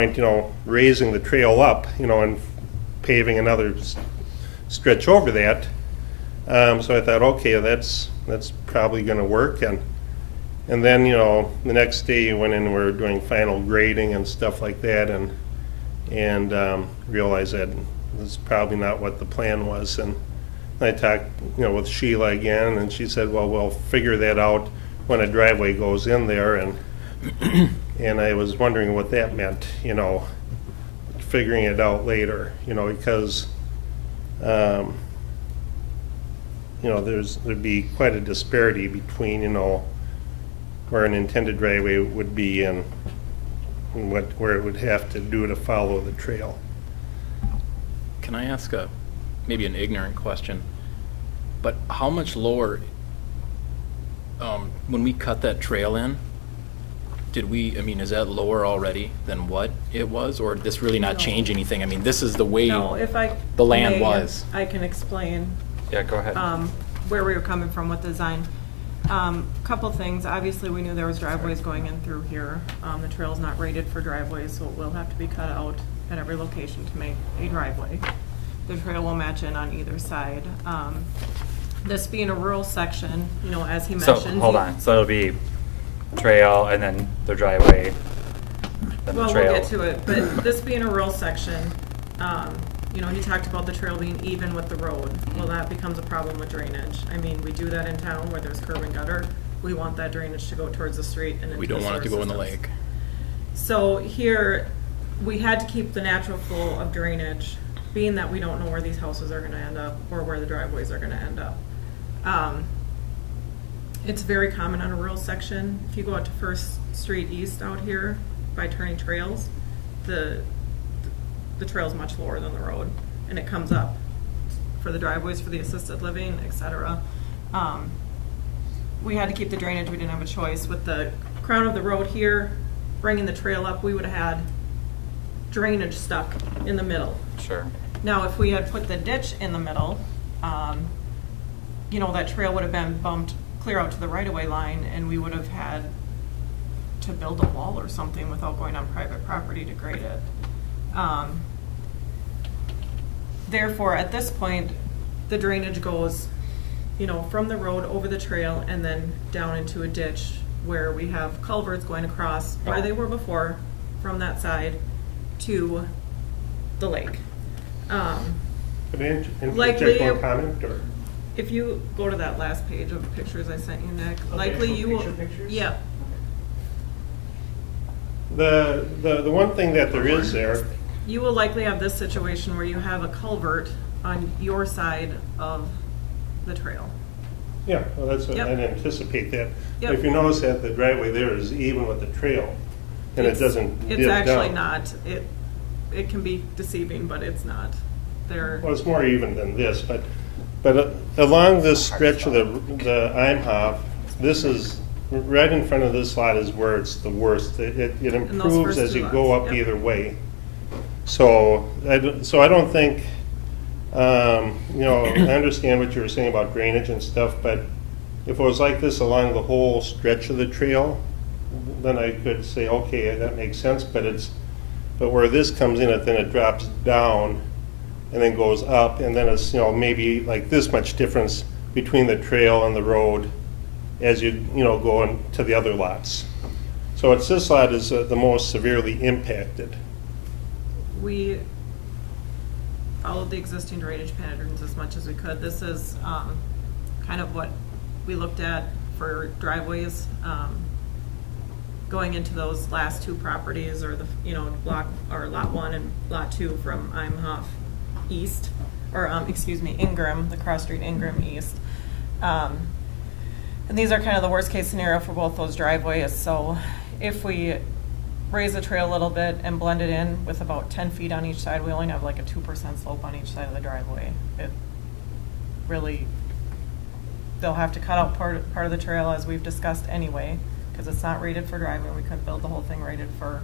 you know, raising the trail up, you know, and paving another stretch over that. So I thought, okay, that's probably going to work. And then, you know, the next day you went in and we were doing final grading and stuff like that, and realized that this is probably not what the plan was. And I talked, you know, with Sheila again, and she said, well, we'll figure that out when a driveway goes in there. And I was wondering what that meant, you know, figuring it out later, you know, because you know, there'd be quite a disparity between, you know, where an intended driveway would be and where it would have to do to follow the trail. Can I ask maybe an ignorant question? But how much lower, when we cut that trail in, I mean, is that lower already than what it was, or did this really not change anything? I mean, this is the way the land was. I can explain. Yeah, go ahead. Where we were coming from with design. Couple things. Obviously, we knew there was driveways going in through here. The trail's not rated for driveways, so it will have to be cut out at every location to make a driveway. The trail will match in on either side. This being a rural section, you know, as he mentioned. So hold on. So it'll be trail and then the driveway. Then well, the trail. we'll get to it. But this being a rural section, you know, he talked about the trail being even with the road. Well, that becomes a problem with drainage. I mean, we do that in town where there's curb and gutter. We want that drainage to go towards the street and into we don't the want it to go in the systems. lake. So here, we had to keep the natural flow of drainage, being that we don't know where these houses are going to end up or where the driveways are going to end up. It's very common on a rural section. If you go out to First Street East out here by turning trails, the trail's much lower than the road, and it comes up for the driveways, for the assisted living, etc. We had to keep the drainage. We didn't have a choice. With the crown of the road here, bringing the trail up, we would have had drainage stuck in the middle. Sure. Now, if we had put the ditch in the middle, you know, that trail would have been bumped clear out to the right-of-way line, and we would have had to build a wall or something without going on private property to grade it. Therefore, at this point, the drainage goes, you know, from the road over the trail and then down into a ditch where we have culverts going across where they were before from that side to the lake. Could I Likely, interject one comment, or? If you go to that last page of pictures I sent you, Nick, Okay, likely you will. pictures? Yeah. The one thing that there is there. You will likely have this situation where you have a culvert on your side of the trail. Yeah, well, that's Yep. I'd anticipate that. Yep. If you notice that the driveway there is even with the trail, and it doesn't dip It's actually down. not. It can be deceiving, but it's not. Well, it's more even than this, but along this stretch of the Imhoff, this is right in front of this lot is where it's the worst. It improves first as two you go lots, up yep. either way. So I don't think, you know, I understand what you were saying about drainage and stuff, but if it was like this along the whole stretch of the trail, then I could say, okay, that makes sense, but where this comes in, then it drops down and then goes up, and then it's, you know, maybe like this much difference between the trail and the road as you know, go into the other lots. So it's this lot is the most severely impacted. We followed the existing drainage patterns as much as we could. This is kind of what we looked at for driveways going into those last two properties, or the, you know, lot 1 and lot 2 from Imhoff East, or excuse me, Ingram, the cross street Ingram East. And these are kind of the worst case scenario for both those driveways. So if we raise the trail a little bit and blend it in with about 10 feet on each side, we only have like a 2% slope on each side of the driveway. It really, they'll have to cut out part of the trail, as we've discussed anyway, because it's not rated for driving. We couldn't build the whole thing rated for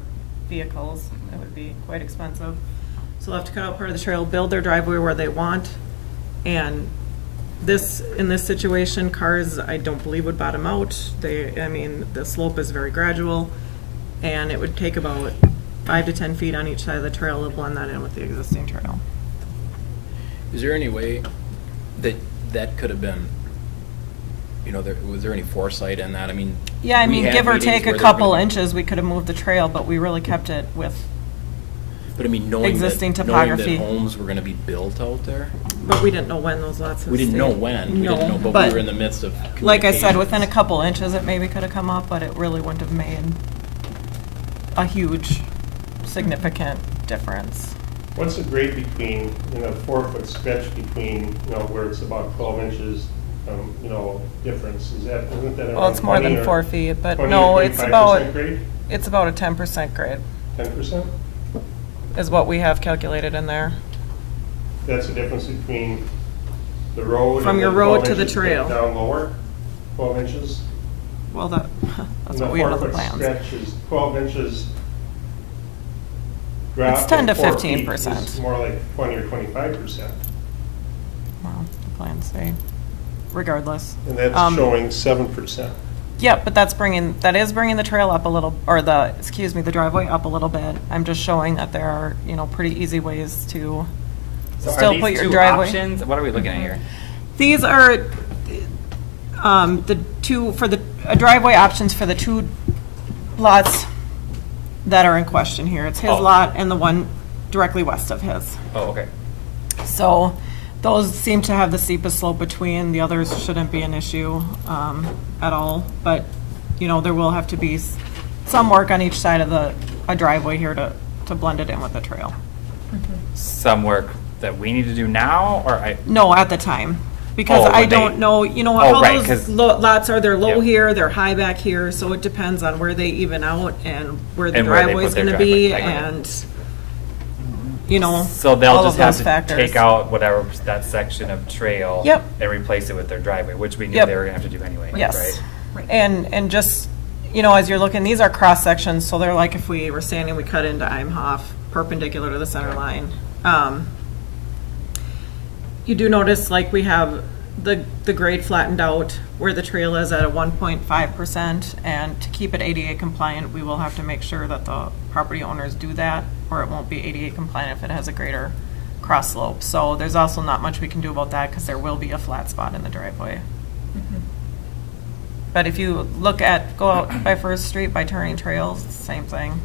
vehicles. It would be quite expensive. So they'll have to cut out part of the trail, build their driveway where they want, and in this situation, cars, I don't believe, would bottom out. I mean, the slope is very gradual, and it would take about 5 to 10 feet on each side of the trail to blend that in with the existing trail. Is there any way that that could have been, you know, was there any foresight in that? I mean, Yeah, I we mean, had give or meetings take where a they were couple gonna- inches, we could have moved the trail, but we really kept it with, But I mean, knowing existing that, topography. knowing that homes were going to be built out there, but we didn't know when those lots would we didn't stay. know when. We didn't know, but we were in the midst of Like I said, communication. within a couple inches, it maybe could have come up, but it really wouldn't have made a huge, significant difference. What's the grade between, you know, 4-foot stretch between, you know, where it's about 12 inches, you know, difference? Isn't that Well, it's more than 20 or 4 feet, but 20 no, or it's 25% about, grade? it's about a 10% grade 10%? is what we have calculated in there. That's the difference between the road From and your then road 12 to the inches trail. down lower, 12 inches? Well, that's And what we have on the The 4-foot plans. stretch is 12 inches drop. It's 10 and to 4 feet 15%. is more like 20 or 25%. Well, the plans say, regardless. And that's showing 7%. Yep, but that is bringing the trail up a little, or the driveway up a little bit. I'm just showing that there are, you know, pretty easy ways to So still are these put your two driveway. options? What are we looking at here? These are the two, for the driveway options for the two lots that are in question here. It's his Oh. lot and the one directly west of his. Oh, okay. So those seem to have the steepest slope between. The others shouldn't be an issue at all. But, you know, there will have to be some work on each side of a driveway here to blend it in with the trail. Some work that we need to do now, or No, at the time. Because Oh, I when they- don't know, you know, Oh, how right, those 'cause- lots are, they're low Yep. here, they're high back here, so it depends on where they even out and where the And where they driveway's put their gonna be, driveway, I get it. and, you know, so they'll all of just have those to factors. take out whatever that section of trail Yep. and replace it with their driveway, which we knew Yep. they were gonna have to do anyway, Yes. right? And just, you know, as you're looking, these are cross sections, so they're like if we were standing, we cut into Imhoff perpendicular to the center line. You do notice like we have the grade flattened out where the trail is at a 1.5%, and to keep it ADA compliant, we will have to make sure that the property owners do that, or it won't be ADA compliant if it has a greater cross slope. So there's also not much we can do about that because there will be a flat spot in the driveway. But if you go out by First Street by Turning Trails, same thing.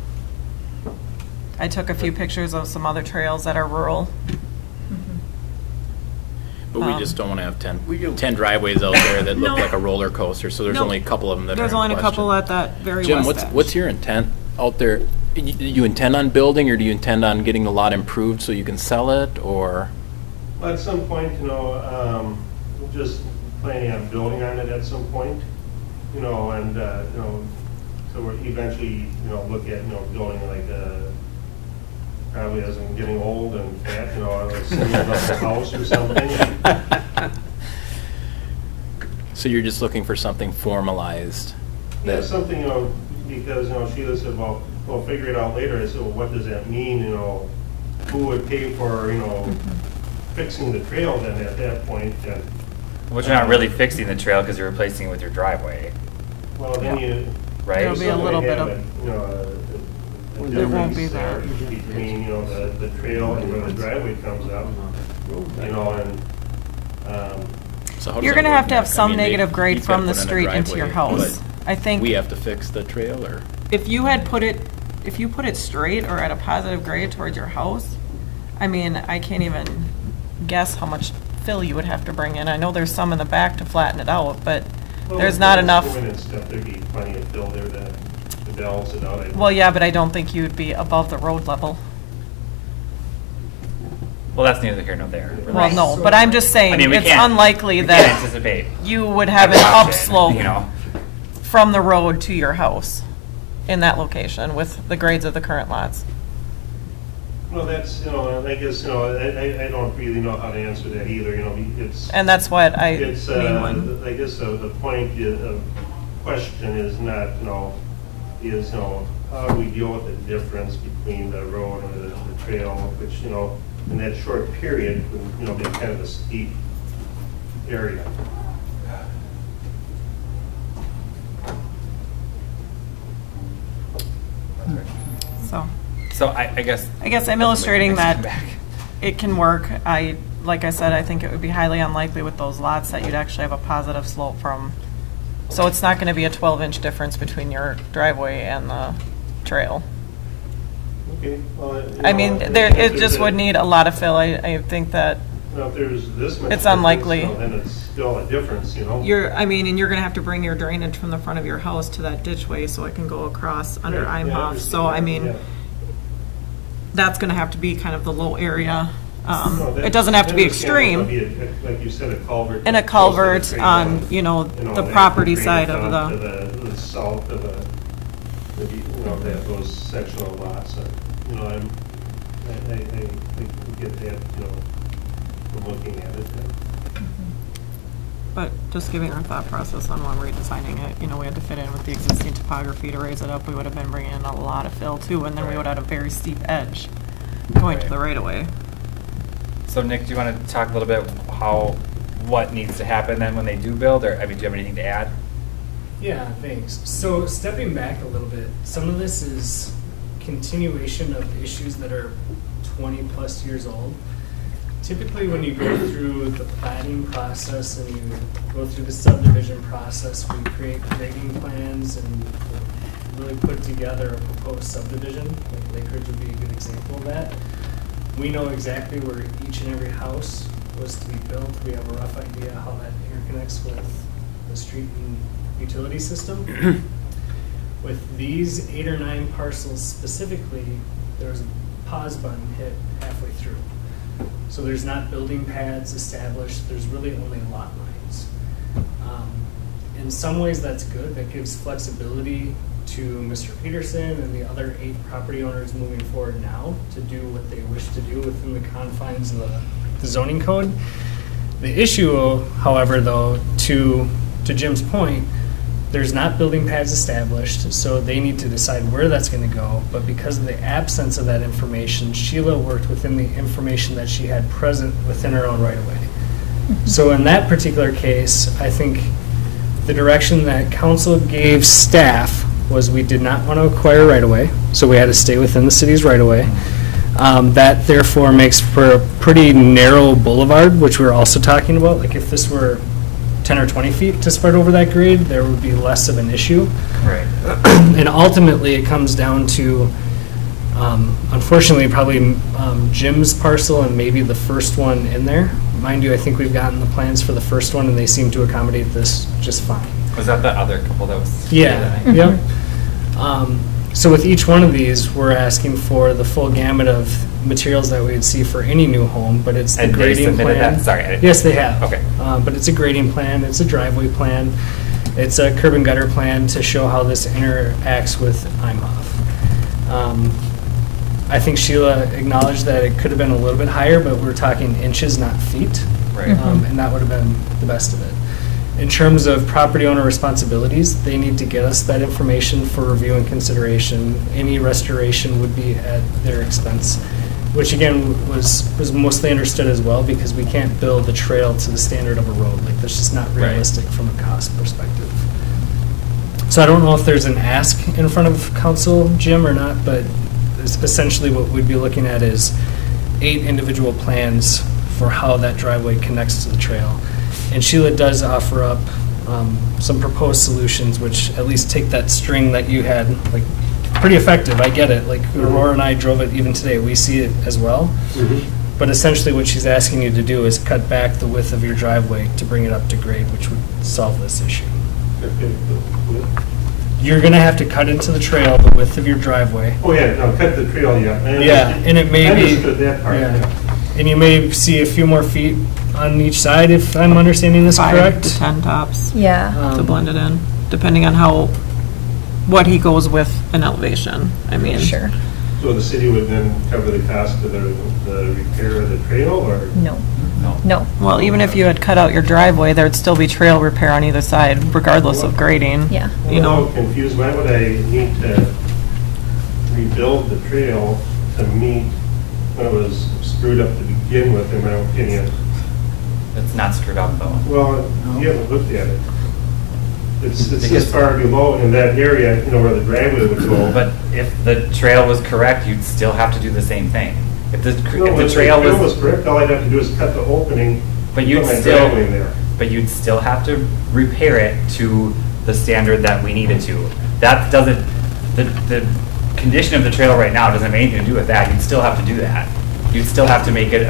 I took a few pictures of some other trails that are rural. But we just don't want to have 10 driveways out there that look No. like a roller coaster, so there's Nope. only a couple of them that are in There's only a question. couple at that very Jim, west edge. what's your intent out there? You intend on building, or do you intend on getting the lot improved so you can sell it, or? Well, at some point, you know, just planning on building on it at some point, you know, and, you know, so we're eventually, you know, look at, you know, building like probably as I'm getting old and fat, you know, a single house or something. So you're just looking for something formalized? Yeah, something, you know, because, you know, Sheila said, well, we'll figure it out later. I said, well, what does that mean, you know? Who would pay for, you know, fixing the trail then at that point? And, Which you're not really fixing the trail because you're replacing it with your driveway, well, then you. right? There'll be a little bit of- You know, a There won't be difference that. there between, you know, the trail and where the driveway comes up, you know, and, So how does You're that gonna have work, to have Nick? I some mean, negative grade he's gotta from the put in a street into your driveway, house. but I think we have to fix the trail, or? if you put it straight or at a positive grade towards your house, I mean, I can't even guess how much fill you would have to bring in. I know there's some in the back to flatten it out, but well, there's not if enough. it's moving and stuff, there'd be plenty of fill there to balance it out. Well, yeah, but I don't think you would be above the road level. Well, that's neither here nor there. really. Well, no, but I'm just saying, I mean, we it's can't- unlikely we can't that anticipate you would have an every option, upslope you know? from the road to your house in that location with the grades of the current lots. Well, that's, you know, I guess, you know, I don't really know how to answer that either, you know, it's. And that's what I It's, mean when, I guess the point of question is not, you know, how do we deal with the difference between the road and the trail, which, you know, in that short period, would, you know, be kind of a steep area. So I guess I'm illustrating that it can work. Like I said, I think it would be highly unlikely with those lots that you'd actually have a positive slope from. So it's not going to be a 12-inch difference between your driveway and the trail. Okay. Well, I mean, it just would need a lot of fill. I think that well, if there's this much it's unlikely. Then it's still a difference, you know. And you're going to have to bring your drainage from the front of your house to that ditchway so it can go across under Imhoff. So I mean, that's going to have to be kind of the low area. It doesn't have to be extreme. Like you said, a culvert. And a culvert on, the property side of the south of those sectional lots. I get that, from looking at it. But just giving our thought process on when redesigning it, we had to fit in with the existing topography to raise it up. We would have been bringing in a lot of fill too, and then we would have had a very steep edge going to the right of way. So Nick, do you want to talk a little bit what needs to happen then when they do build, or do you have anything to add? Yeah, thanks. So stepping back a little bit, some of this is continuation of issues that are 20 plus years old. Typically when you go through the planning process and you go through the subdivision process, we create grading plans and really put together a proposed subdivision. Like Lake Ridge would be a good example of that. We know exactly where each and every house was to be built. We have a rough idea how that interconnects with the street and utility system. With these 8 or 9 parcels specifically, there's a pause button hit halfway through. So there's not building pads established. There's really only lot lines. In some ways that's good. That gives flexibility to Mr. Peterson and the other 8 property owners moving forward now to do what they wish to do within the confines of the zoning code. The issue, however, though, to Jim's point, there's not building pads established, so they need to decide where that's going to go. But because of the absence of that information, Sheila worked within the information that she had present within her own right-of-way. So in that particular case, I think the direction that council gave staff was we did not want to acquire right-of-way, so we had to stay within the city's right-of-way. That therefore makes for a pretty narrow boulevard, which we were also talking about. Like if this were 10 or 20 feet to spread over that grade, there would be less of an issue. Right. And ultimately it comes down to, unfortunately, probably Jim's parcel and maybe the first one in there. Mind you, I think we've gotten the plans for the first one and they seem to accommodate this just fine. Was that the other couple that was? Yeah, yep. So with each one of these, we're asking for the full gamut of materials that we would see for any new home, but it's the grading plan. That? Sorry. Yes, they have. Okay. But it's a grading plan, it's a driveway plan, it's a curb and gutter plan to show how this interacts with Imhoff. I think Sheila acknowledged that it could have been a little bit higher, but we're talking inches, not feet. Right. And that would have been the best of it. In terms of property owner responsibilities, they need to get us that information for review and consideration. Any restoration would be at their expense, which again was mostly understood as well because we can't build a trail to the standard of a road. Like that's just not realistic from a cost perspective. So I don't know if there's an ask in front of council, Jim, or not, but essentially what we'd be looking at is 8 individual plans for how that driveway connects to the trail. And Sheila does offer up some proposed solutions, which at least take that string that you had, like pretty effective. I get it. Like Aurora and I drove it even today. We see it as well. But essentially, what she's asking you to do is cut back the width of your driveway to bring it up to grade, which would solve this issue. You're going to have to cut into the trail the width of your driveway. Oh yeah, no, cut the trail. Yeah. Yeah, and it may be. Understood that part. Yeah. And you may see a few more feet on each side, if I'm understanding this 5 correct. to 10 tops. Yeah. To blend it in, depending on what he goes with in elevation. I mean, Sure. So the city would then cover the cost of the repair of the trail, or? No. Well, even if you had cut out your driveway, there'd still be trail repair on either side, regardless of grading. Yeah. You know. I'm confused. Why would I need to rebuild the trail to meet when it was screwed up to begin with, in my opinion? It's not screwed up though. Well, you haven't looked at it. it's this far below in that area, you know, where the driveway would go. But if the trail was correct, you'd still have to do the same thing. If the, No, if the if trail the was, correct, all I'd have to do is cut the opening, but put you'd my still, driveway in there. but you'd still have to repair it to the standard that we needed to. That doesn't, the condition of the trail right now doesn't have anything to do with that. You'd still have to do that. You'd still have to make it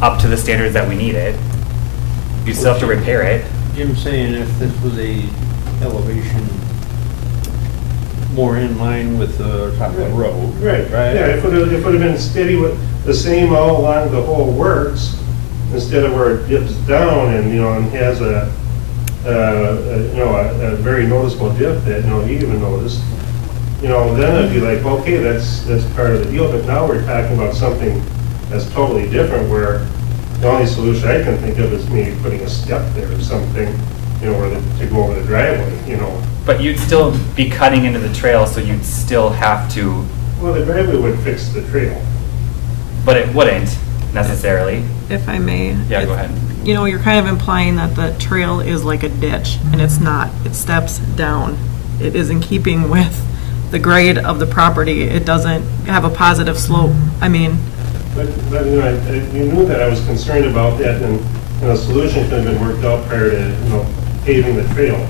up to the standards that we needed. You'd still have to repair it. Jim's saying if this was a elevation more in line with the top of the road. Right, yeah, if it would have been steady with the same all along the whole works, instead of where it dips down and, you know, and has a very noticeable dip that, you know, you even noticed, you know, then it'd be like, okay, that's part of the deal, but now we're talking about something that's totally different, where the only solution I can think of is maybe putting a step there or something, you know, to go over the driveway, you know. But you'd still be cutting into the trail, so you'd still have to, Well, the driveway would fix the trail. but it wouldn't necessarily. If I may. Yeah, go ahead. You know, you're kind of implying that the trail is like a ditch, and it's not. It steps down. It is in keeping with the grade of the property. It doesn't have a positive slope. I mean, But you know, you knew that I was concerned about that, and a solution could have been worked out prior to, you know, paving the trail.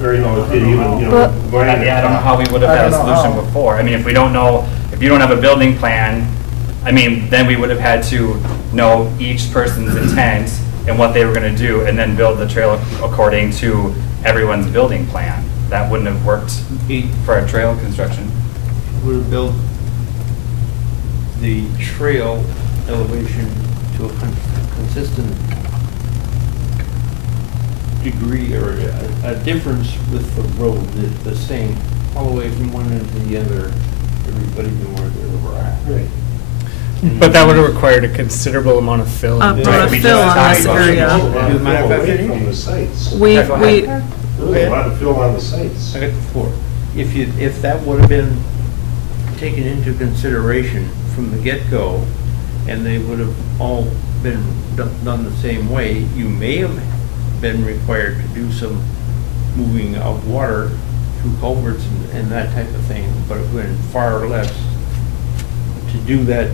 Or, you know, even, you know, going. I don't know how we would have had a solution before. I mean, if we don't know, if you don't have a building plan, I mean, then we would have had to know each person's intent and what they were gonna do, and then build the trail according to everyone's building plan. That wouldn't have worked for a trail construction. Would have built the trail elevation to a consistent degree, or a difference with the road, the same, all the way from one end to the other, everybody knew where they were at. Right. But that would have required a considerable amount of fill. a Right, we fill just on this talked about area. Away from the sites. We, Yeah, go ahead. There was a lot of fill on the sites. I got the floor. If that would have been taken into consideration from the get-go, and they would have all been done the same way, you may have been required to do some moving of water through culverts and that type of thing, but it would have been far less to do that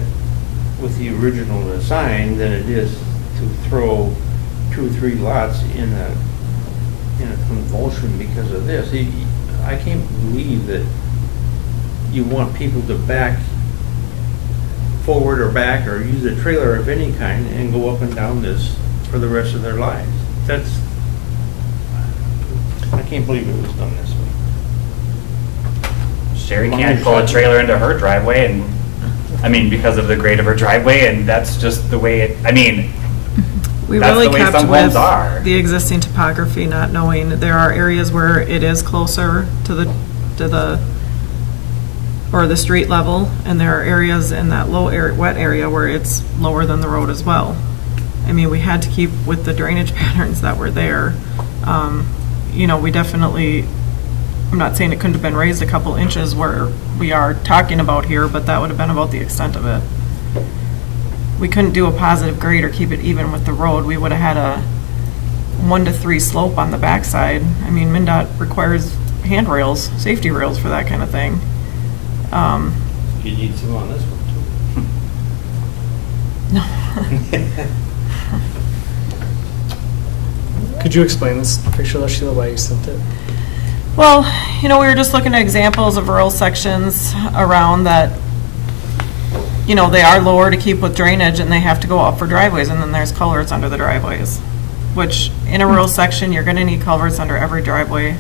with the original design than it is to throw 2 or 3 lots in a convulsion because of this. I can't believe that you want people to back forward or back or use a trailer of any kind and go up and down this for the rest of their lives. I can't believe it was done this way. Sherry can't pull a trailer into her driveway, and, I mean, because of the grade of her driveway, and that's just the way it, I mean, we that's really the way kept some with homes are. the existing topography, not knowing there are areas where it is closer to the or the street level, and there are areas in that low area, wet area, where it's lower than the road as well. I mean, we had to keep with the drainage patterns that were there. You know, we definitely, I'm not saying it couldn't have been raised a couple inches where we are talking about here, but that would have been about the extent of it. We couldn't do a positive grade or keep it even with the road. We would have had a 1 to 3 slope on the backside. I mean, MnDOT requires handrails, safety rails for that kind of thing. You need some on this one too. No. Could you explain this picture, Sheila, why you sent it? Well, you know, we were just looking at examples of rural sections around that, you know, they are lower to keep with drainage and they have to go up for driveways, and then there's culverts under the driveways, which in a rural section, you're gonna need culverts under every driveway,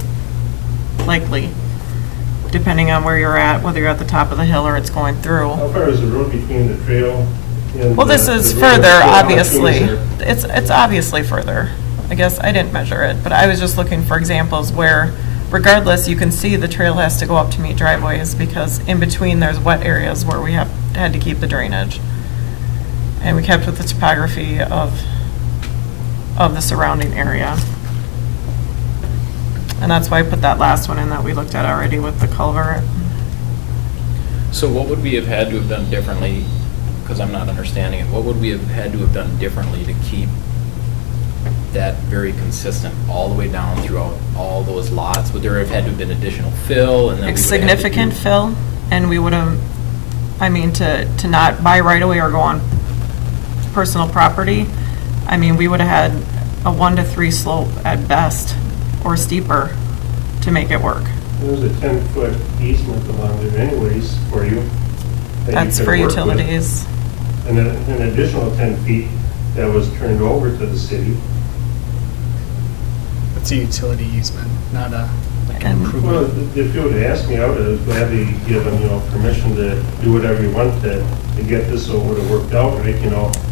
likely, depending on where you're at, whether you're at the top of the hill or it's going through. How far is the road between the trail and? Well, this is the road? further, How much room obviously. is there? It's obviously further. I guess I didn't measure it, but I was just looking for examples where, regardless, you can see the trail has to go up to meet driveways, because in between there's wet areas where we had to keep the drainage. And we kept with the topography of the surrounding area. And that's why I put that last one in that we looked at already with the culvert. So what would we have had to have done differently, because I'm not understanding it, what would we have had to have done differently to keep that very consistent all the way down throughout all those lots? Would there have had to have been additional fill and then we would have had to Significant do- fill, and we would have, I mean, to not buy right away or go on personal property, I mean, we would have had a 1 to 3 slope at best, or steeper, to make it work. There's a 10-foot easement along there anyways for you. that you That's could for work with. utilities. And then an additional 10 feet that was turned over to the city. It's a utility easement, not a, like an And- Well, improvement. if you would have asked me, I would have gladly given, permission to do whatever you want to get this so it would have worked out, right,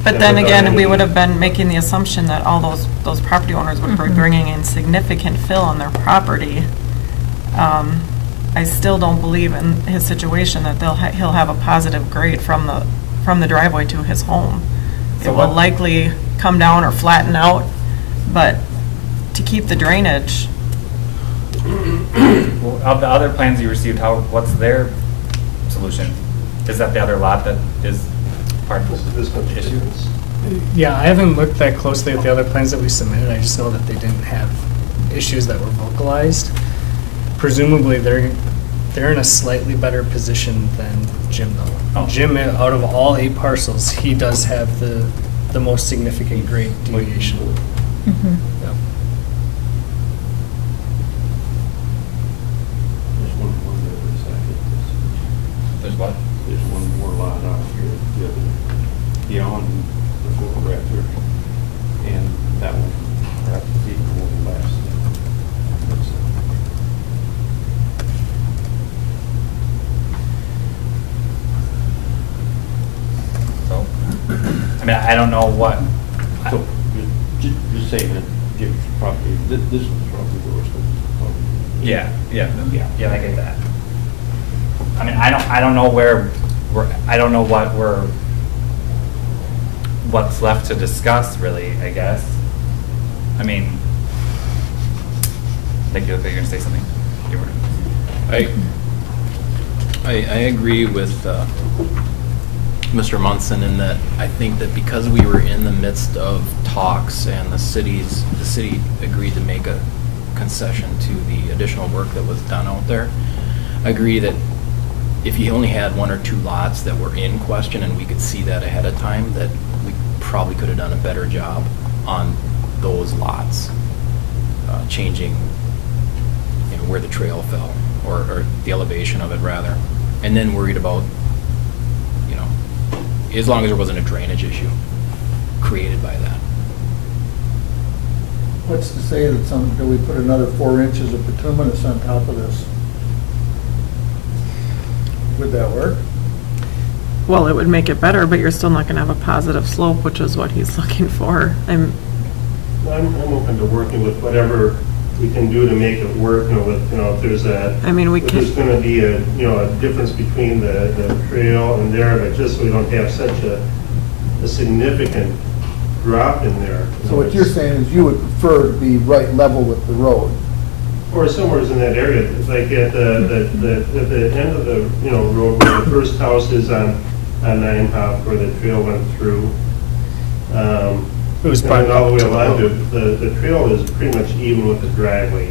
But and then without again, we any- would have been making the assumption that all those property owners would be bringing in significant fill on their property. I still don't believe in his situation that he'll have a positive grade from the driveway to his home. So It will what- likely come down or flatten out, but to keep the drainage, Well, of the other plans you received, what's their solution? Is that the other lot that is part of This much the issue? difference. Yeah, I haven't looked that closely at the other plans that we submitted. I just know that they didn't have issues that were vocalized. Presumably, they're in a slightly better position than Jim, though. Oh. Jim, out of all 8 parcels, he does have the most significant grade deviation. Yeah. There's one more on the other side of this. There's what? There's one more lot out here, the other, beyond the photograph there. And that one, perhaps the last. That's it. So, I mean, I don't know what. So, just saying that Jim's property, this was probably the worst. Yeah, yeah, Yeah. yeah, I get that. I mean, I don't know I don't know what's left to discuss, really, I guess. I mean, Nick, you look like you're gonna say something. You were. I agree with Mr. Munson in that I think that because we were in the midst of talks and the city agreed to make a concession to the additional work that was done out there, I agree that if you only had 1 or 2 lots that were in question and we could see that ahead of time, that we probably could have done a better job on those lots, changing where the trail fell or the elevation of it rather, and then worried about as long as there wasn't a drainage issue created by that. What's to say that we put another 4 inches of bituminous on top of this? Would that work? well, it would make it better, but you're still not going to have a positive slope, which is what he's looking for. I'm open to working with whatever we can do to make it work, if there's I mean, we if there's can, gonna be a difference between the trail and there, but just so we don't have such a significant drop in there. So what you're saying is you would prefer to be right level with the road? Or somewhere in that area, it's like at the end of the, road where the first house is on Nimehop where the trail went through. It was And part then all the way to the along, road. the trail is pretty much even with the driveway.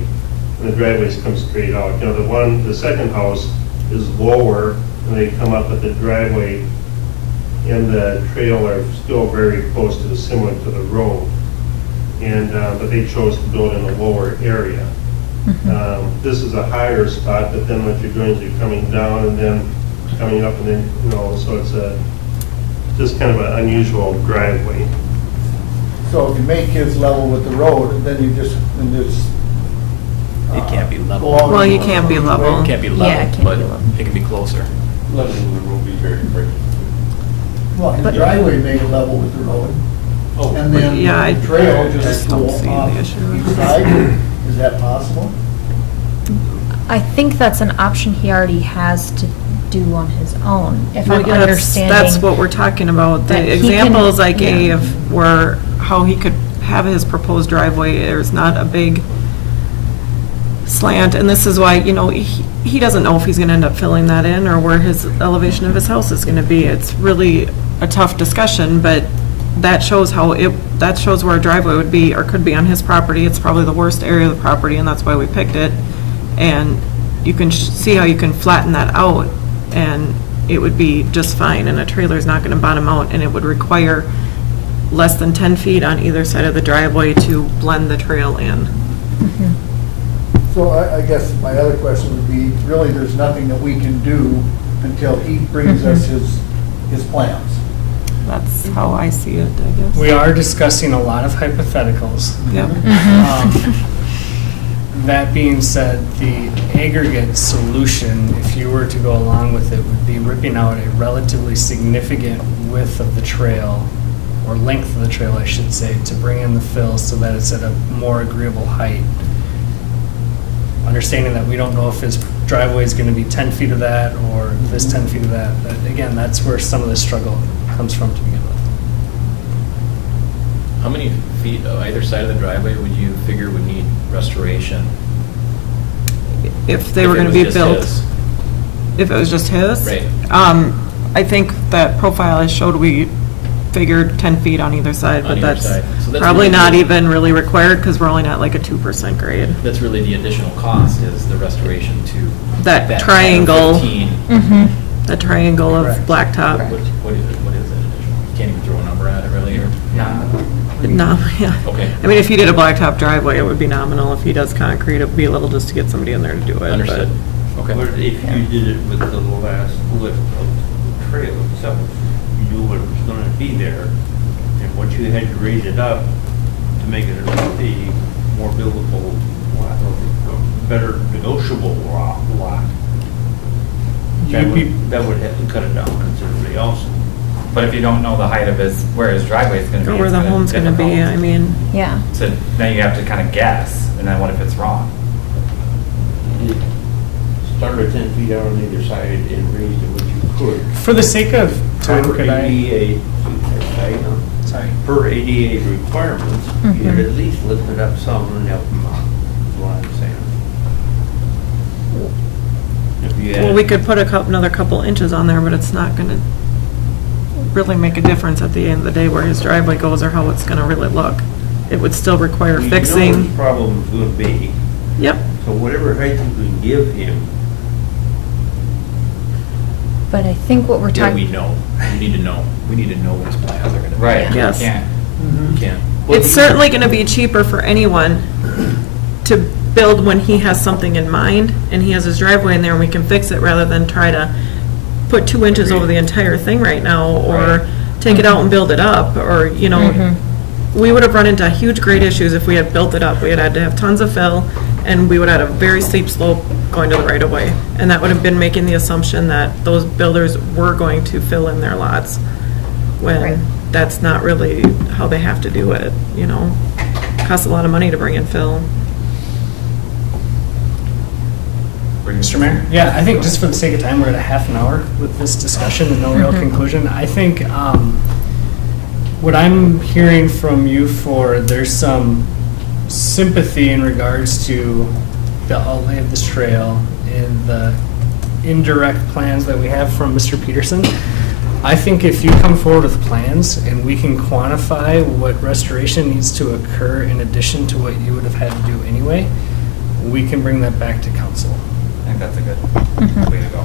And the driveways come straight out. The second house is lower, and they come up at the driveway, and the trail are still very close to, similar to the road. And, but they chose to build in a lower area. This is a higher spot, but then what you're doing is you're coming down and then coming up and then, so it's just kind of an unusual driveway. So if you make his level with the road, then you just, It can't be level. well, you can't be level. It can't be Yeah, it level, can't but be level. it can be closer. Level the road be very great. well, his But- driveway make it level with the road. Oh, And then Yeah, I the trail just just don't go see the off issue. each side. Is that possible? I think that's an option he already has to do on his own, if Well, I'm yeah, understanding. That's what we're talking about. that The he can- examples I yeah. gave were how he could have his proposed driveway. There's not a big slant, and this is why, he doesn't know if he's going to end up filling that in or where his elevation of his house is going to be. It's really a tough discussion, but that shows that shows where a driveway would be or could be on his property. It's probably the worst area of the property, and that's why we picked it. And you can see how you can flatten that out, and it would be just fine, and a trailer's not gonna bottom out, and it would require less than 10 feet on either side of the driveway to blend the trail in. So I guess my other question would be, really, there's nothing that we can do until he brings us his plans. That's how I see it, I guess. We are discussing a lot of hypotheticals. Yep. That being said, the aggregate solution, if you were to go along with it, would be ripping out a relatively significant width of the trail, or length of the trail, I should say, to bring in the fill so that it's at a more agreeable height. Understanding that we don't know if his driveway is going to be 10 feet of that or this 10 feet of that. But again, that's where some of the struggle comes from to begin with. How many feet on either side of the driveway would you figure would need restoration? If they were gonna be built. If it was just his? Right. I think that profile I showed, we figured 10 feet on either side, On but either that's side. So that's probably really not good. even really required, because we're only at like a 2% grade. That's really the additional cost, is the restoration to That 10 or triangle. 15. The triangle of Correct. blacktop. What is it additional? You can't even throw a number at it, really, or? No, yeah. Okay. I mean, if you did a blacktop driveway, it would be nominal. If he does concrete, it would be a little just to get somebody in there to do it. but- Understood. But Okay. if you did it with the last lift of the trail itself, you knew what was gonna be there, and once you had to raise it up to make it a more buildable lot, or a better negotiable lot, that would have to cut it down considerably also. But if you don't know the height of where his driveway is going to Or be, where it's the gonna home's gonna be, difficult. I mean, Yeah. So then you have to kind of guess, and then what if it's wrong? Started 10 feet out on either side and raised it what you could. For the sake of time, Per could I? ADA, Sorry. per ADA requirements, you had at least lift it up some and help them out, is what I'm saying. If you well, had- we could put another couple inches on there, but it's not gonna really make a difference at the end of the day where his driveway goes or how it's gonna really look. It would still require You know what fixing. his problem is gonna be, Yep. so whatever height you can give him, But I think what we're Yeah, we talking, know. We need to know. We need to know what his plans are gonna be. Right. Yeah. Yes. You can't. You can't. It's certainly gonna be cheaper for anyone to build when he has something in mind and he has his driveway in there and we can fix it rather than try to put 2 inches over the entire thing right now or Right. take it out and build it up or, you know, we would have run into huge grade issues if we had built it up. We had to have tons of fill and we would have had a very steep slope going to the right of way. And that would have been making the assumption that those builders were going to fill in their lots when Right. that's not really how they have to do it, you know? Costs a lot of money to bring in fill. Mr. Mayor? Yeah, I think just for the sake of time, we're at a half an hour with this discussion and no real conclusion. I think what I'm hearing from you there's some sympathy in regards to the outlay of this trail and the indirect plans that we have from Mr. Peterson. I think if you come forward with plans and we can quantify what restoration needs to occur in addition to what you would have had to do anyway, we can bring that back to council. I think that's a good way to go.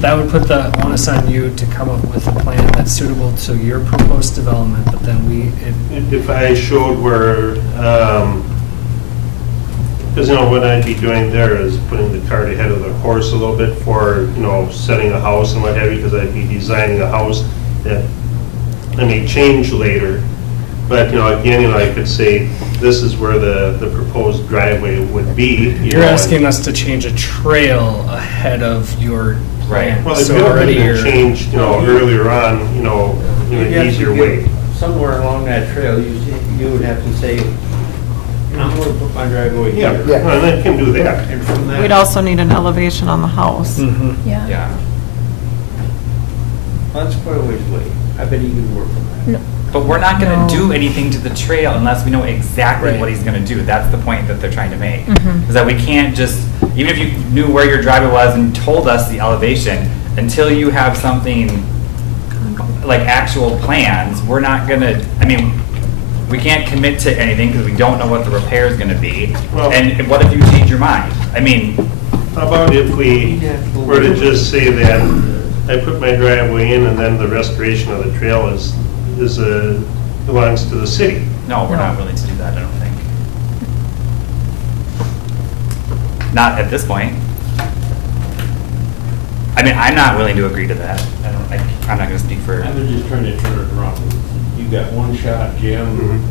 That would put the onus on you to come up with a plan that's suitable to your proposed development, but then If I showed where, because, you know, what I'd be doing there is putting the cart ahead of the horse a little bit for, you know, setting a house and what have you, because I'd be designing a house that I may change later. But, you know, again, you know, I could say, this is where the proposed driveway would be. you're asking us to change a trail ahead of your plan. Well, if So you had already been you're- changed, you know, earlier on, you know, in you'd an have to easier give- way. somewhere along that trail, you would have to say, I'm gonna put my driveway Yeah, here. and I can do that. And from that. We'd also need an elevation on the house. Mhm. yeah. Yeah. That's quite a ways away. I bet he could work on that. No. But we're not going No. to do anything to the trail unless we know exactly Right. what he's going to do. That's the point that they're trying to make. Mhm. Is that we can't just, even if you knew where your driveway was and told us the elevation, until you have something like actual plans, we're not gonna, I mean, we can't commit to anything because we don't know what the repair is gonna be. Well- And what if you change your mind? I mean, How about if we were to just say that I put my driveway in and then the restoration of the trail belongs to the city? no, we're not willing to do that, I don't think. Not at this point. I mean, I'm not willing to agree to that. I'm not gonna speak for. I was just trying to turn it around. You got one shot, Jim,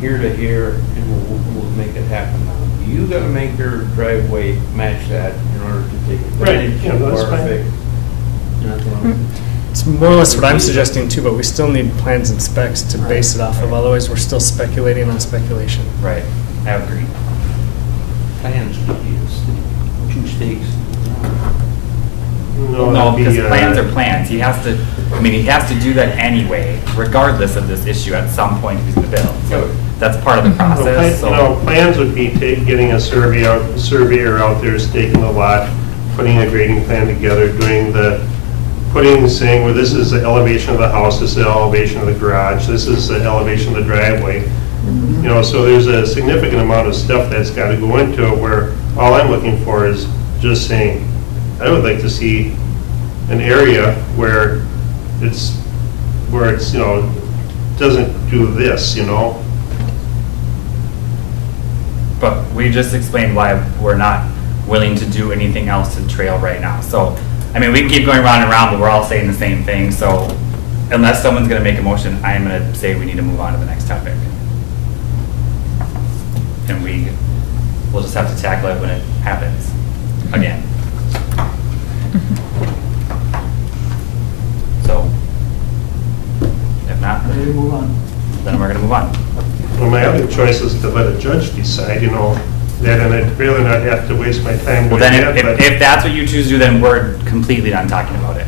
here to here, and we'll make it happen now. You gotta make your driveway match that in order to take advantage Right, yeah, of that's our fine. fix. That's what I'm- It's more or less what I'm suggesting too, but we still need plans and specs to base it off of, otherwise we're still speculating on speculation. Right, I agree. Plans to be 2 stakes. No, that'd be, because plans are plans. He has to, I mean, he has to do that anyway, regardless of this issue at some point if he's gonna build. So that's part of the process, so. Plans would be getting a surveyor out there, staking the lot, putting a grading plan together, saying, well, this is the elevation of the house, this is the elevation of the garage, this is the elevation of the driveway. You know, so there's a significant amount of stuff that's got to go into it, where all I'm looking for is just saying, I would like to see an area where it's, you know, doesn't do this, you know? But we just explained why we're not willing to do anything else to the trail right now. So, I mean, we can keep going round and round, but we're all saying the same thing. So unless someone's gonna make a motion, I'm gonna say we need to move on to the next topic. And we'll just have to tackle it when it happens, again. So, if not, then we're gonna move on. Well, my other choice is to let a judge decide, you know, that, and I'd really not have to waste my time Well, doing then, that, but. if that's what you choose to do, then we're completely done talking about it.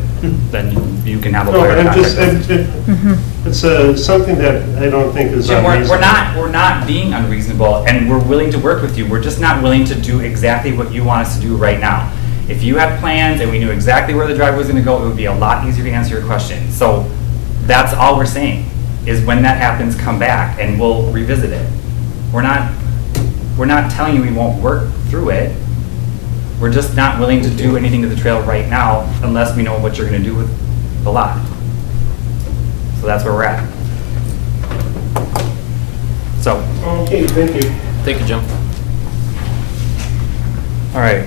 Then you can have a No, lawyer I'm contact just, us. it's something that I don't think is Jim, unreasonable. we're not being unreasonable, and we're willing to work with you. We're just not willing to do exactly what you want us to do right now. If you had plans and we knew exactly where the driveway was gonna go, it would be a lot easier to answer your question. So that's all we're saying, is when that happens, come back and we'll revisit it. We're not telling you we won't work through it. We're just not willing to do anything to the trail right now unless we know what you're gonna do with the lot. So that's where we're at. So, Okay, thank you. Thank you, Jim. all right,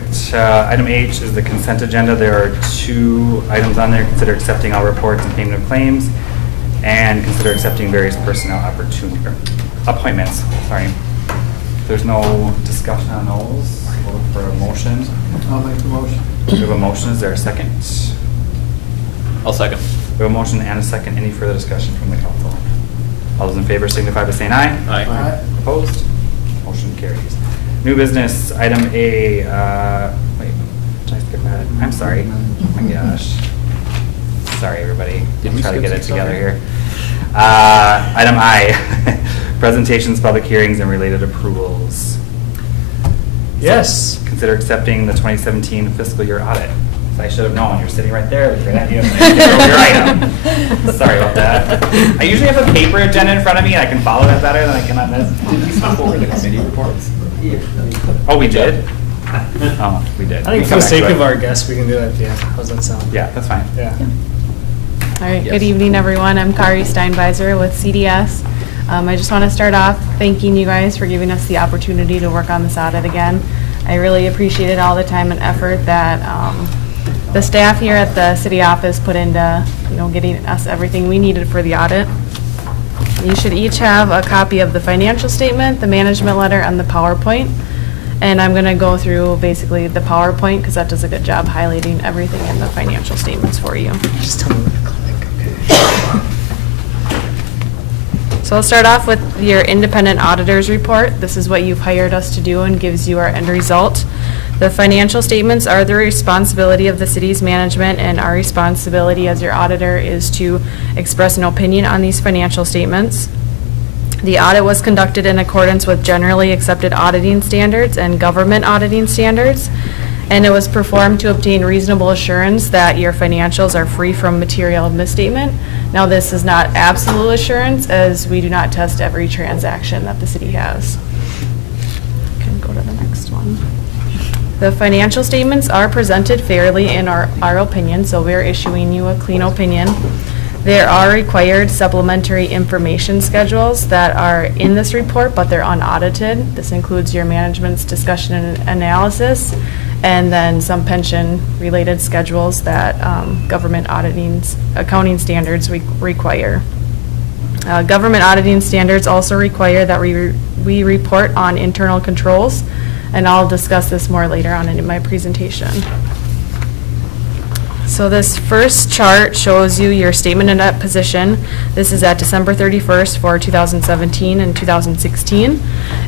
item H is the consent agenda. There are 2 items on there. Consider accepting all reports and payment of claims, and consider accepting various personnel appointments. Sorry. If there's no discussion on those, we'll look for a motion. I'll make the motion. We have a motion. Is there a second? I'll second. We have a motion and a second. Any further discussion from the council? All those in favor signify by saying aye. Aye. Aye. Opposed? Motion carries. New business, item A, wait, did I skip that? I'm sorry. Oh my gosh. Sorry, everybody. Did we Try to skip get it some together stuff? here. Item I, presentations, public hearings, and related approvals. Yes. Consider accepting the 2017 fiscal year audit. I should have known, you're sitting right there, right at you, your item. Sorry about that. I usually have a paper agenda in front of me, and I can follow that better than I can on this. Did we skip over the committee reports? Oh, we did? Oh, we did. I think We for come the back sake to it. of our guests, we can do that at the end. How's that sound? Yeah, that's fine. Yeah. All right, Yes. good evening, everyone. I'm Kari Steinbeiser with CDS. I just want to start off thanking you guys for giving us the opportunity to work on this audit again. I really appreciated all the time and effort that the staff here at the city office put into, getting us everything we needed for the audit. You should each have a copy of the financial statement, the management letter, and the PowerPoint. And I'm going to go through basically the PowerPoint because that does a good job highlighting everything in the financial statements for you. Just tell me where to click, okay? So I'll start off with your independent auditor's report. This is what you've hired us to do and gives you our end result. The financial statements are the responsibility of the city's management, and our responsibility as your auditor is to express an opinion on these financial statements. The audit was conducted in accordance with generally accepted auditing standards and government auditing standards. And it was performed to obtain reasonable assurance that your financials are free from material misstatement. Now, this is not absolute assurance, as we do not test every transaction that the city has. Can go to the next one. The financial statements are presented fairly in our opinion, so we're issuing you a clean opinion. There are required supplementary information schedules that are in this report, but they're unaudited. This includes your management's discussion and analysis, and then some pension-related schedules that government accounting standards require. Government auditing standards also require that we report on internal controls, and I'll discuss this more later on in my presentation. So this first chart shows you your statement of net position. This is at December 31st for 2017 and 2016.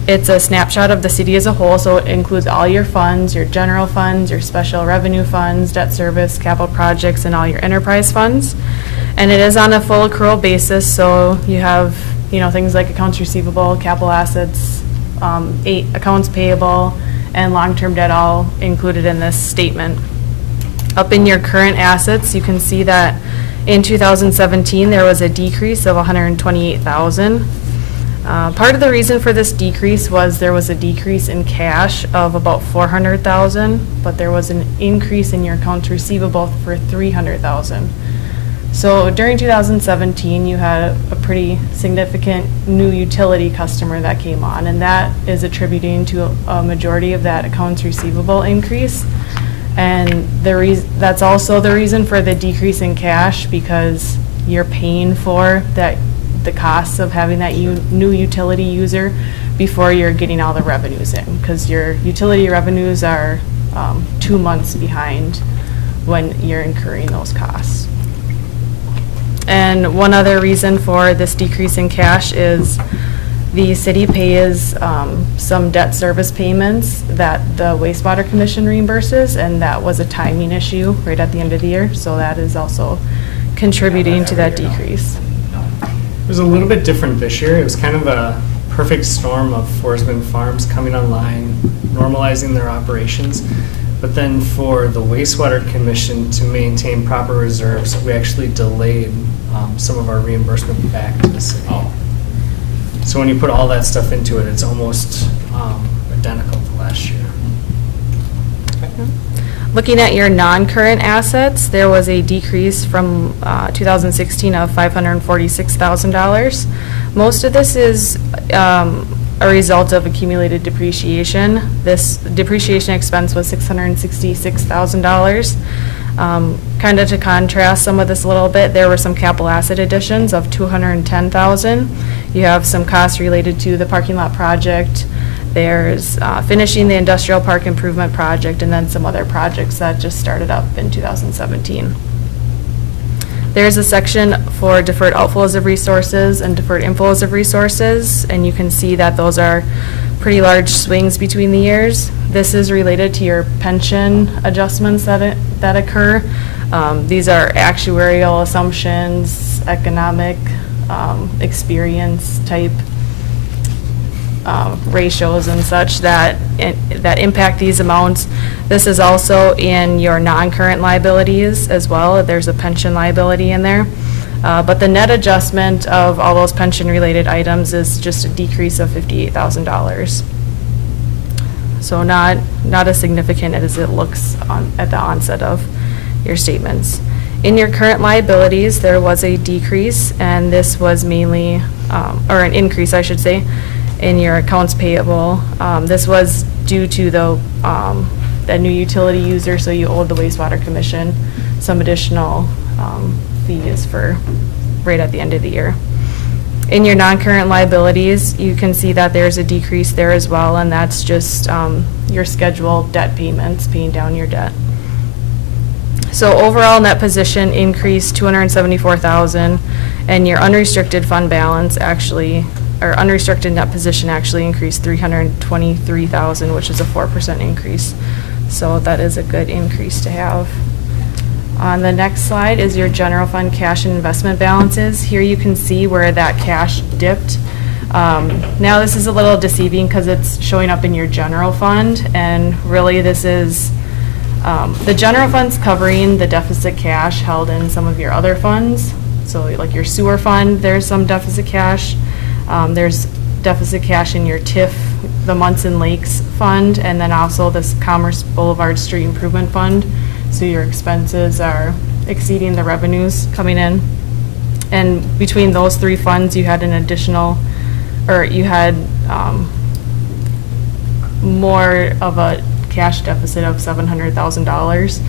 It's a snapshot of the city as a whole, so it includes all your funds, your general funds, your special revenue funds, debt service, capital projects, and all your enterprise funds. And it is on a full accrual basis, so you have things like accounts receivable, capital assets, accounts payable, and long-term debt all included in this statement. Up in your current assets, you can see that in 2017 there was a decrease of $128,000. Part of the reason for this decrease was there was a decrease in cash of about $400,000, but there was an increase in your accounts receivable for $300,000. So during 2017, you had a pretty significant new utility customer that came on, and that is attributing to a majority of that accounts receivable increase. And that's also the reason for the decrease in cash, because you're paying for the costs of having that new utility user before you're getting all the revenues in, because your utility revenues are 2 months behind when you're incurring those costs. And one other reason for this decrease in cash is the city pays some debt service payments that the wastewater commission reimburses, and that was a timing issue right at the end of the year, so that is also contributing to that decrease. It was a little bit different this year. It was kind of a perfect storm of Forsman Farms coming online, normalizing their operations. But then for the wastewater commission to maintain proper reserves, we actually delayed some of our reimbursement back to the city. So when you put all that stuff into it, it's almost identical to last year. Looking at your non-current assets, there was a decrease from 2016 of $546,000. Most of this is a result of accumulated depreciation. This depreciation expense was $666,000. Kind of to contrast some of this a little bit, there were some capital asset additions of $210,000. You have some costs related to the parking lot project. There's finishing the industrial park improvement project, and then some other projects that just started up in 2017. There's a section for deferred outflows of resources and deferred inflows of resources, and you can see that those are pretty large swings between the years. This is related to your pension adjustments that occur. These are actuarial assumptions, economic experience type ratios and such that impact these amounts. This is also in your non-current liabilities as well. There's a pension liability in there. But the net adjustment of all those pension-related items is just a decrease of $58,000. So not as significant as it looks at the onset of your statements. In your current liabilities, there was a decrease, and this was mainly, or an increase, I should say, in your accounts payable. This was due to the new utility user, so you owed the wastewater commission some additional fees for right at the end of the year. In your non-current liabilities, you can see that there's a decrease there as well, and that's just your scheduled debt payments, paying down your debt. So overall net position increased $274,000, and your unrestricted fund balance actually, or unrestricted net position actually increased $323,000, which is a 4% increase. So that is a good increase to have. On the next slide is your general fund cash and investment balances. Here you can see where that cash dipped. Now this is a little deceiving because it's showing up in your general fund, and really this is The general fund's covering the deficit cash held in some of your other funds. So like your sewer fund, there's some deficit cash. There's deficit cash in your TIF, the Munson Lakes Fund, and then also this Commerce Boulevard Street Improvement Fund. So your expenses are exceeding the revenues coming in. And between those three funds, you had an additional, or you had more of a cash deficit of $700,000.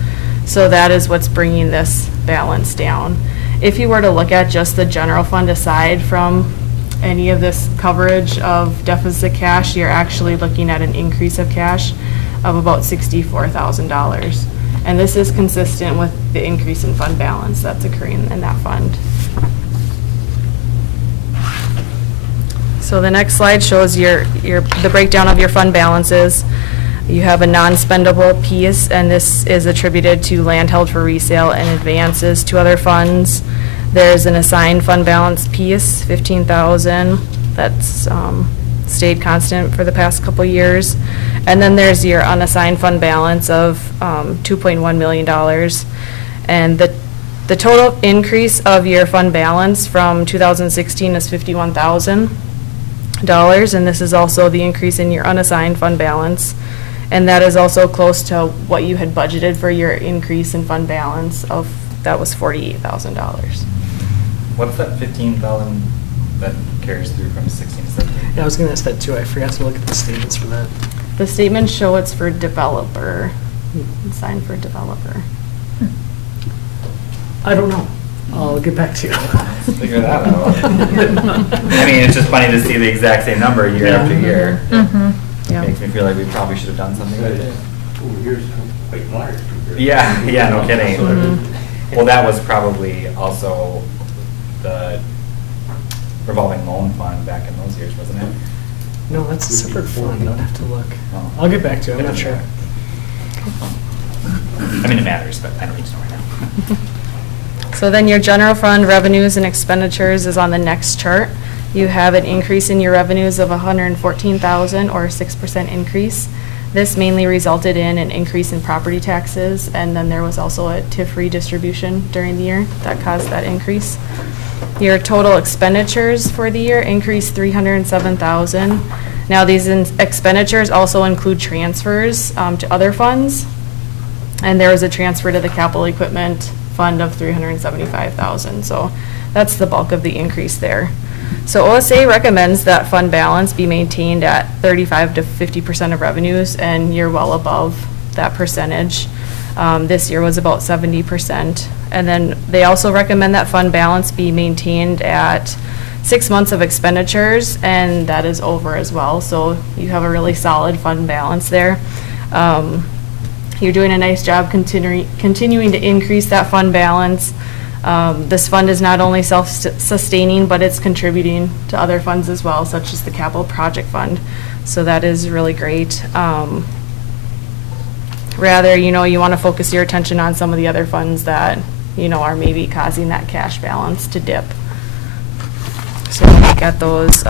So that is what's bringing this balance down. If you were to look at just the general fund aside from any of this coverage of deficit cash, you're actually looking at an increase of cash of about $64,000. And this is consistent with the increase in fund balance that's occurring in that fund. So the next slide shows the breakdown of your fund balances. You have a non-spendable piece, and this is attributed to land held for resale and advances to other funds. There's an assigned fund balance piece, $15,000. That's stayed constant for the past couple years. And then there's your unassigned fund balance of $2.1 million. And the total increase of your fund balance from 2016 is $51,000. And this is also the increase in your unassigned fund balance. And that is also close to what you had budgeted for your increase in fund balance of, that was $48,000. What's that 15,000 that carries through from 16 to 17? Yeah, I was going to ask that too. I forgot to look at the statements for that. The statements show it's for developer, signed for developer. I don't know. I'll get back to you. Let's figure that out. I mean, it's just funny to see the exact same number year after year. Mm-hmm. Yeah. Makes me feel like we probably should have done something with it. Over here's quite large. Yeah, yeah, no kidding. Mhm. Well, that was probably also the revolving loan fund back in those years, wasn't it? No, that's a separate fund. I'd have to look. Oh. I'll get back to you. I'm not sure. I mean, it matters, but I don't need to know right now. So then your general fund revenues and expenditures is on the next chart. You have an increase in your revenues of $114,000 or a 6% increase. This mainly resulted in an increase in property taxes, and then there was also a TIF redistribution during the year that caused that increase. Your total expenditures for the year increased $307,000. Now these expenditures also include transfers to other funds, and there was a transfer to the capital equipment fund of $375,000. So that's the bulk of the increase there. So OSA recommends that fund balance be maintained at 35 to 50% of revenues, and you're well above that percentage. This year was about 70%. And then they also recommend that fund balance be maintained at 6 months of expenditures, and that is over as well. So you have a really solid fund balance there. You're doing a nice job continuing to increase that fund balance. This fund is not only self-sustaining, but it's contributing to other funds as well, such as the Capital Project Fund. So that is really great. Rather, you want to focus your attention on some of the other funds that, are maybe causing that cash balance to dip. So we'll look at those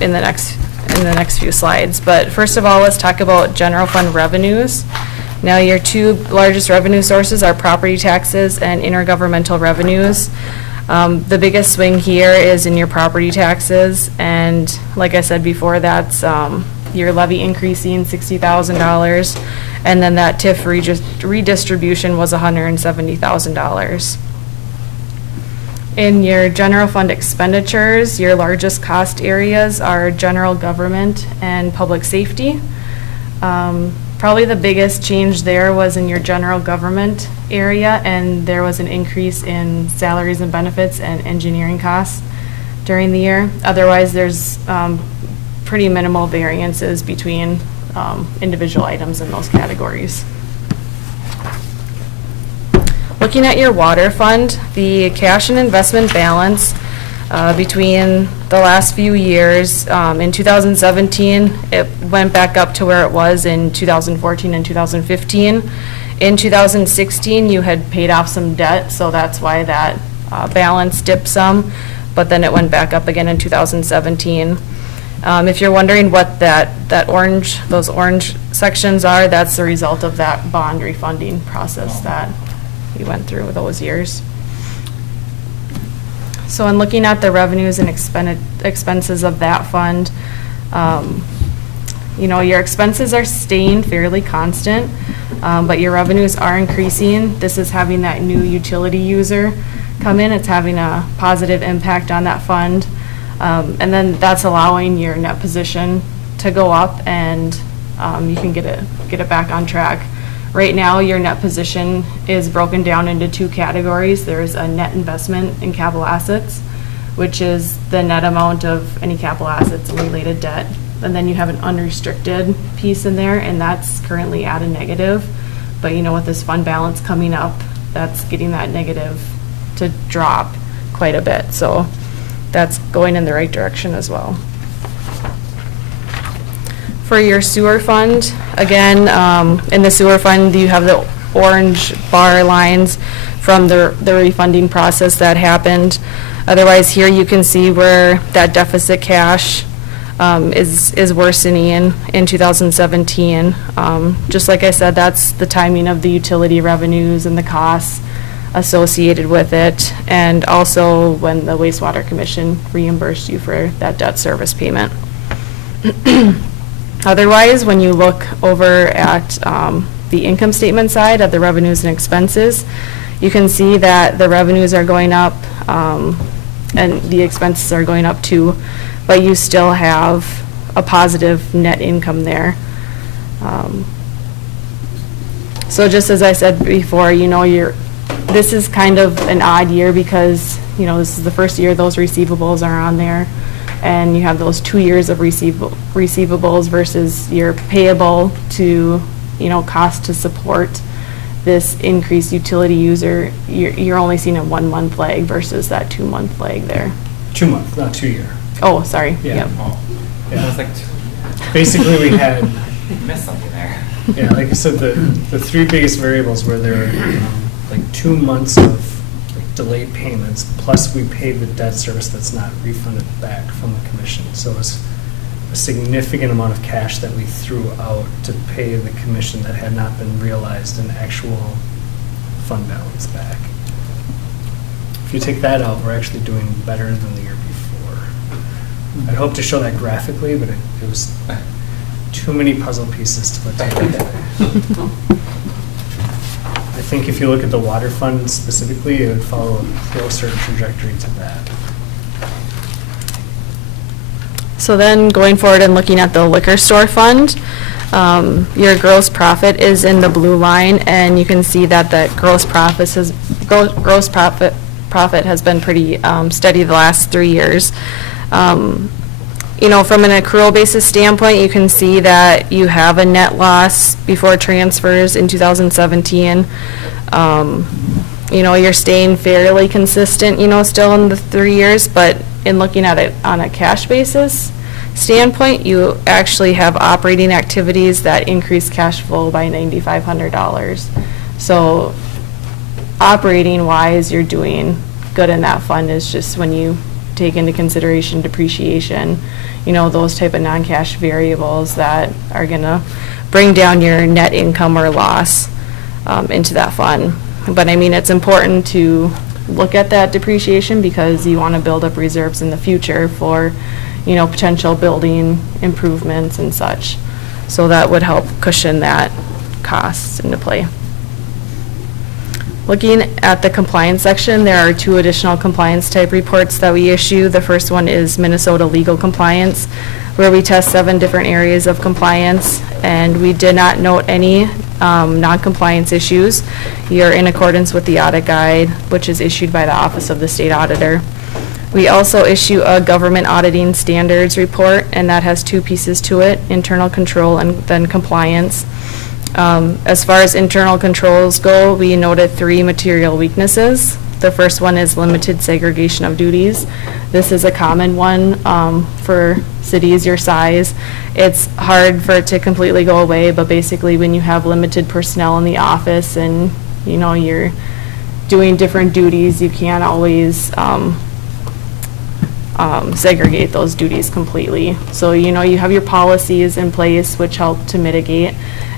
in the next few slides. But first of all, let's talk about general fund revenues. Now your two largest revenue sources are property taxes and intergovernmental revenues. The biggest swing here is in your property taxes, and like I said before, that's your levy increasing $60,000, and then that TIF redistribution was $170,000. In your general fund expenditures, your largest cost areas are general government and public safety. Probably the biggest change there was in your general government area, and there was an increase in salaries and benefits and engineering costs during the year. Otherwise, there's pretty minimal variances between individual items in those categories. Looking at your water fund, the cash and investment balance between the last few years, in 2017, it went back up to where it was in 2014 and 2015. In 2016, you had paid off some debt, so that's why that balance dipped some, but then it went back up again in 2017. If you're wondering what those orange sections are, that's the result of that bond refunding process that we went through those years. So in looking at the revenues and expenses of that fund, your expenses are staying fairly constant, but your revenues are increasing. This is having that new utility user come in. It's having a positive impact on that fund. And then that's allowing your net position to go up, and you can get it back on track. Right now, your net position is broken down into two categories. There's a net investment in capital assets, which is the net amount of any capital assets and related debt. And then you have an unrestricted piece in there, and that's currently at a negative. But with this fund balance coming up, that's getting that negative to drop quite a bit. So that's going in the right direction as well. For your sewer fund, again, in the sewer fund, you have the orange bar lines from the refunding process that happened. Otherwise, here you can see where that deficit cash is worsening in 2017. Just like I said, that's the timing of the utility revenues and the costs associated with it, and also when the wastewater commission reimbursed you for that debt service payment. Otherwise, when you look over at the income statement side of the revenues and expenses, you can see that the revenues are going up and the expenses are going up too, but you still have a positive net income there. So just as I said before, this is kind of an odd year because this is the first year those receivables are on there, and you have those 2 years of receivables versus your payable to cost to support this increased utility user. You're only seeing a 1 month lag versus that 2 month lag there. 2 month, not 2 year. Oh, sorry. Yeah. Yep. Oh. Yeah. It was like Basically, we had missed something there. Yeah, like I said, the three biggest variables were there like 2 months of delayed payments, plus we paid the debt service that's not refunded back from the commission. So it was a significant amount of cash that we threw out to pay the commission that had not been realized in actual fund balance back. If you take that out, we're actually doing better than the year before. I'd hope to show that graphically, but it was too many puzzle pieces to put together. I think if you look at the water fund specifically, it would follow a closer trajectory to that. So then going forward and looking at the liquor store fund, your gross profit is in the blue line, and you can see that the gross profit has been pretty steady the last 3 years. From an accrual basis standpoint, you can see that you have a net loss before transfers in 2017. You're staying fairly consistent, still in the 3 years, but in looking at it on a cash basis standpoint, you actually have operating activities that increase cash flow by $9,500. So operating wise, you're doing good in that fund. Is just when you take into consideration depreciation, those type of non-cash variables that are going to bring down your net income or loss into that fund. But I mean, it's important to look at that depreciation because you want to build up reserves in the future for, potential building improvements and such. So that would help cushion that cost into play. Looking at the compliance section, there are 2 additional compliance type reports that we issue. The first one is Minnesota legal compliance, where we test 7 different areas of compliance, and we did not note any non-compliance issues. You're in accordance with the audit guide, which is issued by the Office of the State Auditor. We also issue a government auditing standards report, and that has 2 pieces to it, internal control and then compliance. As far as internal controls go, we noted 3 material weaknesses. The first one is limited segregation of duties. This is a common one for cities your size. It's hard for it to completely go away, but basically when you have limited personnel in the office and you're doing different duties, you can't always segregate those duties completely. So, you know, you have your policies in place which help to mitigate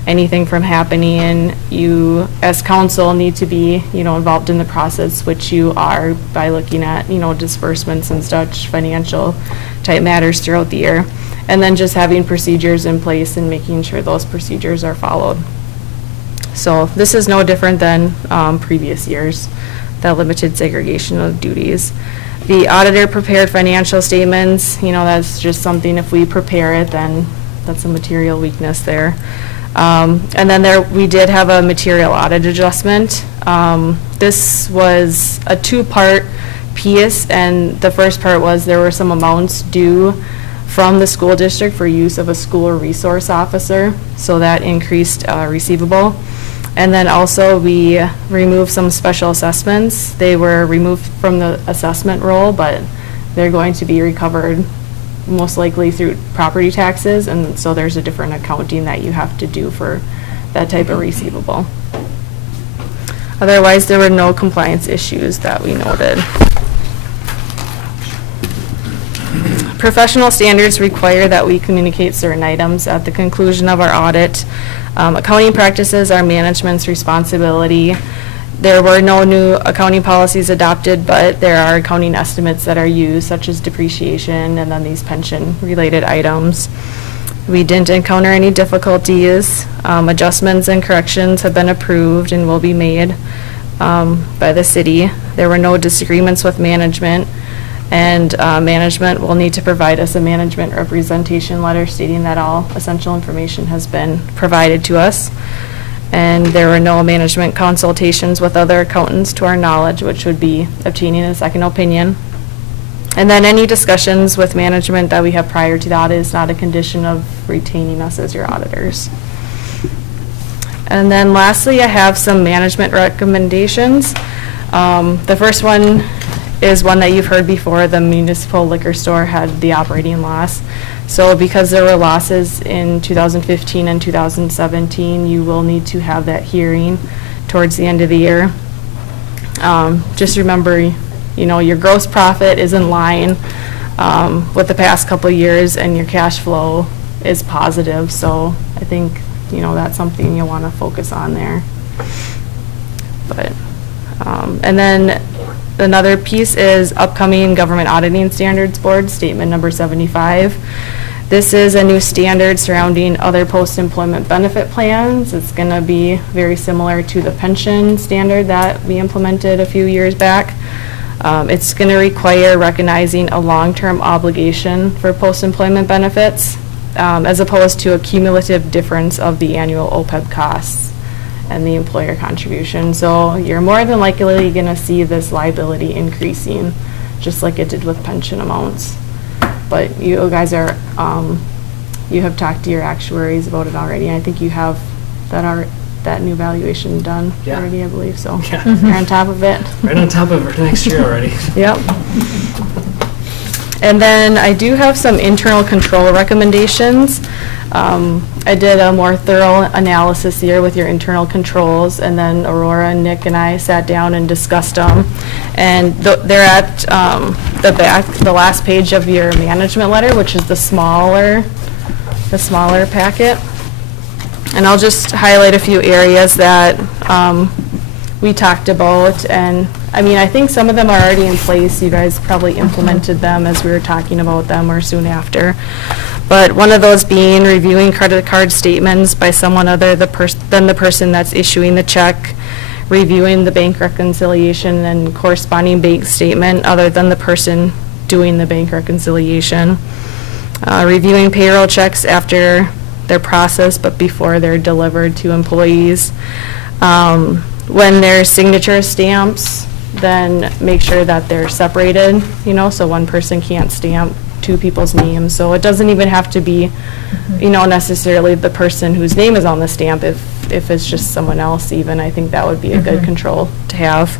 anything from happening, and you as council need to be, you know, involved in the process, which you are by looking at, you know, disbursements and such financial type matters throughout the year. And then just having procedures in place and making sure those procedures are followed. So this is no different than previous years, that limited segregation of duties. The auditor prepared financial statements, you know, that's just something, if we prepare it, then that's a material weakness there. And then we did have a material audit adjustment. This was a two-part piece, and the first part was there were some amounts due from the school district for use of a school resource officer, so that increased receivable. And then also we removed some special assessments. They were removed from the assessment roll, but they're going to be recovered most likely through property taxes, and so there's a different accounting that you have to do for that type of receivable. Otherwise, there were no compliance issues that we noted. Professional standards require that we communicate certain items at the conclusion of our audit. Accounting practices are management's responsibility. There were no new accounting policies adopted, but there are accounting estimates that are used, such as depreciation and then these pension-related items. We didn't encounter any difficulties. Adjustments and corrections have been approved and will be made by the city. There were no disagreements with management, and management will need to provide us a management representation letter stating that all essential information has been provided to us. And there were no management consultations with other accountants to our knowledge, which would be obtaining a second opinion. And then any discussions with management that we have prior to that is not a condition of retaining us as your auditors. And then lastly, I have some management recommendations. The first one is one that you've heard before. The municipal liquor store had the operating loss. So because there were losses in 2015 and 2017, you will need to have that hearing towards the end of the year. Just remember, you know, your gross profit is in line with the past couple of years, and your cash flow is positive. So I think, you know, that's something you'll want to focus on there. But and then another piece is upcoming Government Auditing Standards Board Statement number 75. This is a new standard surrounding other post-employment benefit plans. It's going to be very similar to the pension standard that we implemented a few years back. It's going to require recognizing a long-term obligation for post-employment benefits as opposed to a cumulative difference of the annual OPEB costs and the employer contribution. So you're more than likely going to see this liability increasing, just like it did with pension amounts. But you guys are, you have talked to your actuaries about it already. I think you have that new valuation done already, I believe. So you're on top of it. Right on top of it next year already. Yep. And then I do have some internal control recommendations. I did a more thorough analysis here with your internal controls, and then Aurora and Nick and I sat down and discussed them. And they're at the back, the last page of your management letter, which is the smaller packet. And I'll just highlight a few areas that we talked about. And I mean, I think some of them are already in place. You guys probably implemented them as we were talking about them or soon after. But one of those being reviewing credit card statements by someone other than the person that's issuing the check, reviewing the bank reconciliation and corresponding bank statement other than the person doing the bank reconciliation, reviewing payroll checks after they're processed but before they're delivered to employees. When there's signature stamps, then make sure that they're separated, you know, so one person can't stamp two people's names. So it doesn't even have to be, you know, necessarily the person whose name is on the stamp. If it's just someone else even, I think that would be a good control to have.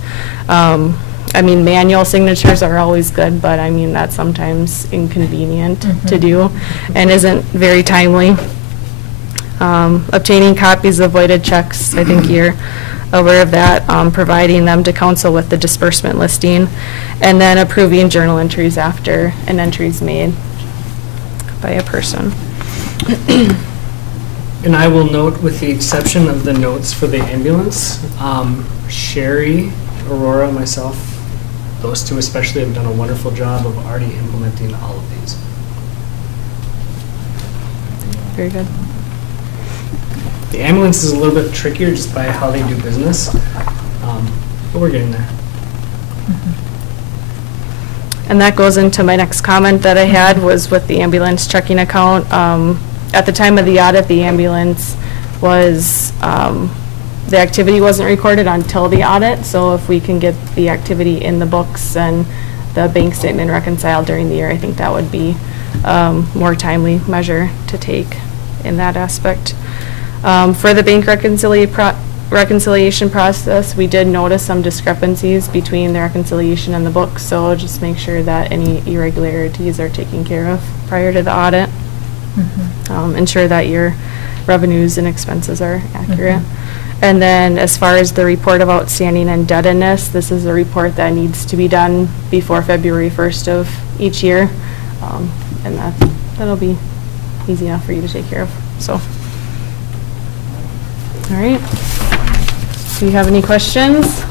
I mean, manual signatures are always good, but I mean, that's sometimes inconvenient to do and isn't very timely. Obtaining copies of voided checks, I think you're aware of that, providing them to council with the disbursement listing, and then approving journal entries after an entry is made by a person. And I will note, with the exception of the notes for the ambulance, Sherry, Aurora, myself, those two especially have done a wonderful job of already implementing all of these. Very good. The ambulance is a little bit trickier just by how they do business, but we're getting there. And that goes into my next comment that I had, was with the ambulance checking account. At the time of the audit, the ambulance was, the activity wasn't recorded until the audit, so if we can get the activity in the books and the bank statement reconciled during the year, I think that would be more timely measure to take in that aspect. For the bank reconciliation process, we did notice some discrepancies between the reconciliation and the books, so just make sure that any irregularities are taken care of prior to the audit. Ensure that your revenues and expenses are accurate. And then as far as the report of outstanding indebtedness, this is a report that needs to be done before February 1st of each year. And that'll be easy enough for you to take care of. So, all right. Do you have any questions?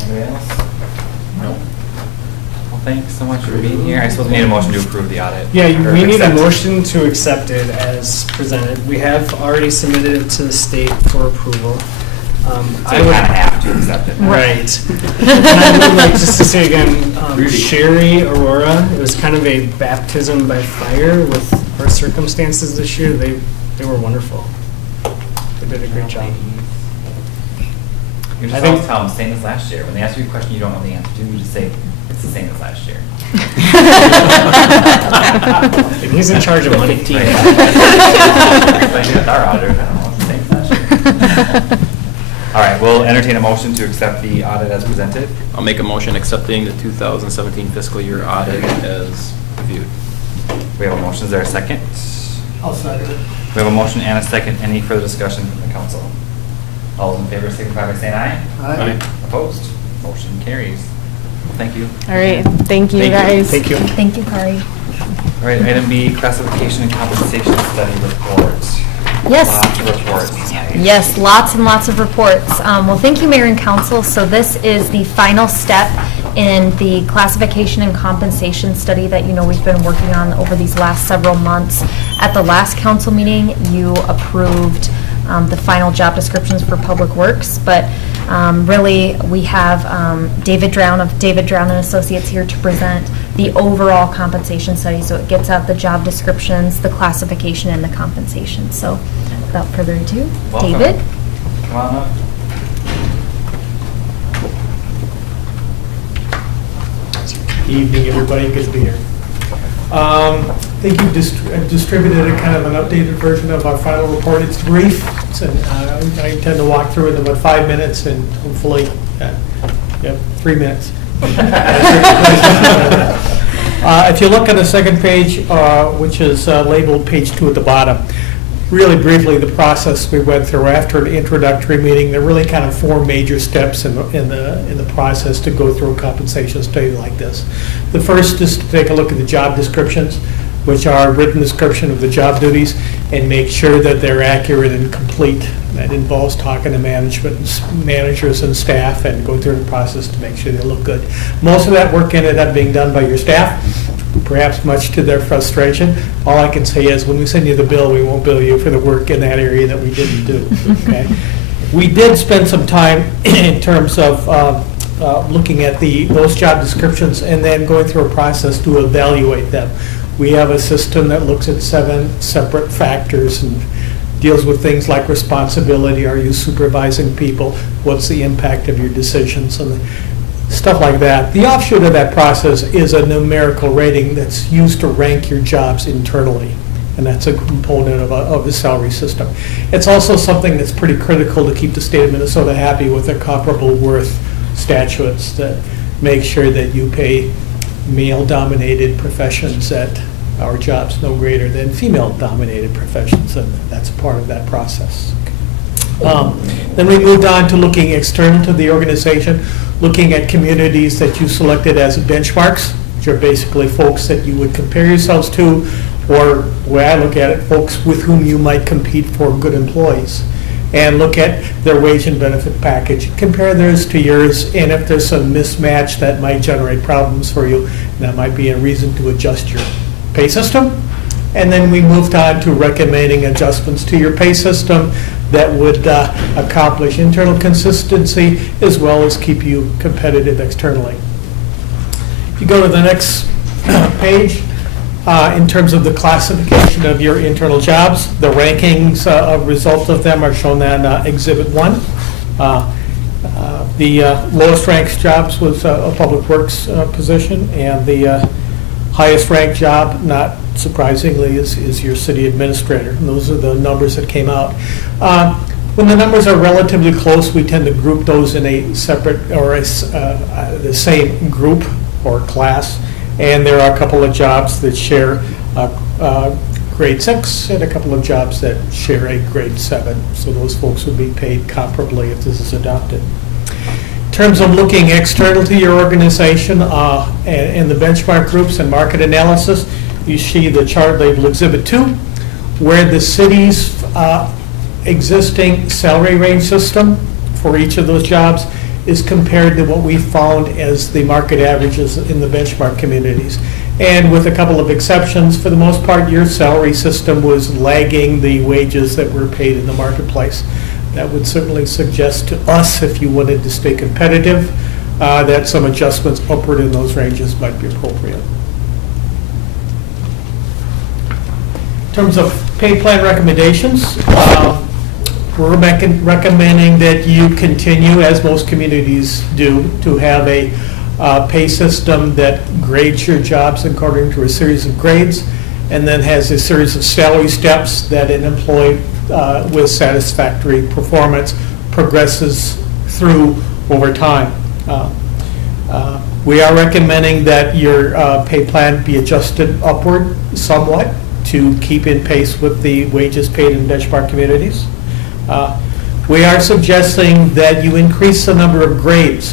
Anybody else? No. Well, thanks so much for being here. I suppose we need a motion to approve the audit. Yeah, or we need a accept. motion to accept it as presented. We have already submitted it to the state for approval. So we kind of have to accept it. Right. And I would like just to say again, Sherry, Aurora, it was kind of a baptism by fire with our circumstances this year. They were wonderful. They did a great job. You just always tell them same as last year. When they ask you a question you don't know the answer to, you just say it's the same as last year. And he's in charge of money. With our auditors, I don't know, it's the same as last year. All right, we'll entertain a motion to accept the audit as presented. I'll make a motion accepting the 2017 fiscal year audit as reviewed. We have a motion. Is there a second? I'll second it. We have a motion and a second. Any further discussion from the council? All those in favor signify by saying aye. Aye. Opposed? Motion carries. Thank you. All right. Thank you, guys. Thank you. Thank you, Kari. All right, item B, classification and compensation study report. Yes. Lots of reports tonight. Yes, lots and lots of reports. Well, thank you, Mayor and Council. So this is the final step in the classification and compensation study that we've been working on over these last several months. At the last council meeting, you approved the final job descriptions for Public Works, but really we have David Drown of David Drown and Associates here to present the overall compensation study. So it gets out the job descriptions, the classification, and the compensation. So without further ado, Welcome. David. Come on up. Evening, everybody. Good to be here. I think you've distributed a kind of an updated version of our final report. It's brief, so, I intend to walk through it in about 5 minutes and hopefully 3 minutes. If you look at the second page, which is labeled page 2 at the bottom, really briefly the process we went through after the introductory meeting. There are really kind of 4 major steps in the process to go through a compensation study like this. The first is to take a look at the job descriptions, which are a written description of the job duties, and make sure that they're accurate and complete. That involves talking to managers and staff and going through the process to make sure they look good. Most of that work ended up being done by your staff, perhaps much to their frustration. All I can say is when we send you the bill, we won't bill you for the work in that area that we didn't do. Okay? We did spend some time in terms of looking at those job descriptions and then going through a process to evaluate them. We have a system that looks at 7 separate factors and deals with things like responsibility. Are you supervising people? What's the impact of your decisions? And stuff like that. The offshoot of that process is a numerical rating that's used to rank your jobs internally, and that's a component of the salary system. It's also something that's pretty critical to keep the state of Minnesota happy with their comparable worth statutes that make sure that you pay male-dominated professions at our jobs no greater than female-dominated professions, and that's a part of that process. Okay. Then we moved on to looking external to the organization, looking at communities that you selected as benchmarks, which are basically folks that you would compare yourselves to, or the way I look at it, folks with whom you might compete for good employees. And look at their wage and benefit package, compare theirs to yours, and if there's some mismatch that might generate problems for you, that might be a reason to adjust your pay system. And then we moved on to recommending adjustments to your pay system that would accomplish internal consistency as well as keep you competitive externally. If you go to the next page, in terms of the classification of your internal jobs, the rankings results of them are shown on Exhibit 1. The lowest ranked jobs was a public works position, and the highest ranked job, not surprisingly, is your city administrator. And those are the numbers that came out. When the numbers are relatively close, we tend to group those in a separate or the same group or class. And there are a couple of jobs that share grade 6 and a couple of jobs that share a grade 7. So those folks would be paid comparably if this is adopted. In terms of looking external to your organization and the benchmark groups and market analysis, you see the chart labeled Exhibit 2, where the city's existing salary range system for each of those jobs is compared to what we found as the market averages in the benchmark communities. And with a couple of exceptions, for the most part, your salary system was lagging the wages that were paid in the marketplace. That would certainly suggest to us, if you wanted to stay competitive, that some adjustments upward in those ranges might be appropriate. In terms of pay plan recommendations, we're recommending that you continue, as most communities do, to have a pay system that grades your jobs according to a series of grades, and then has a series of salary steps that an employee with satisfactory performance progresses through over time. We are recommending that your pay plan be adjusted upward somewhat to keep in pace with the wages paid in benchmark communities. We are suggesting that you increase the number of grades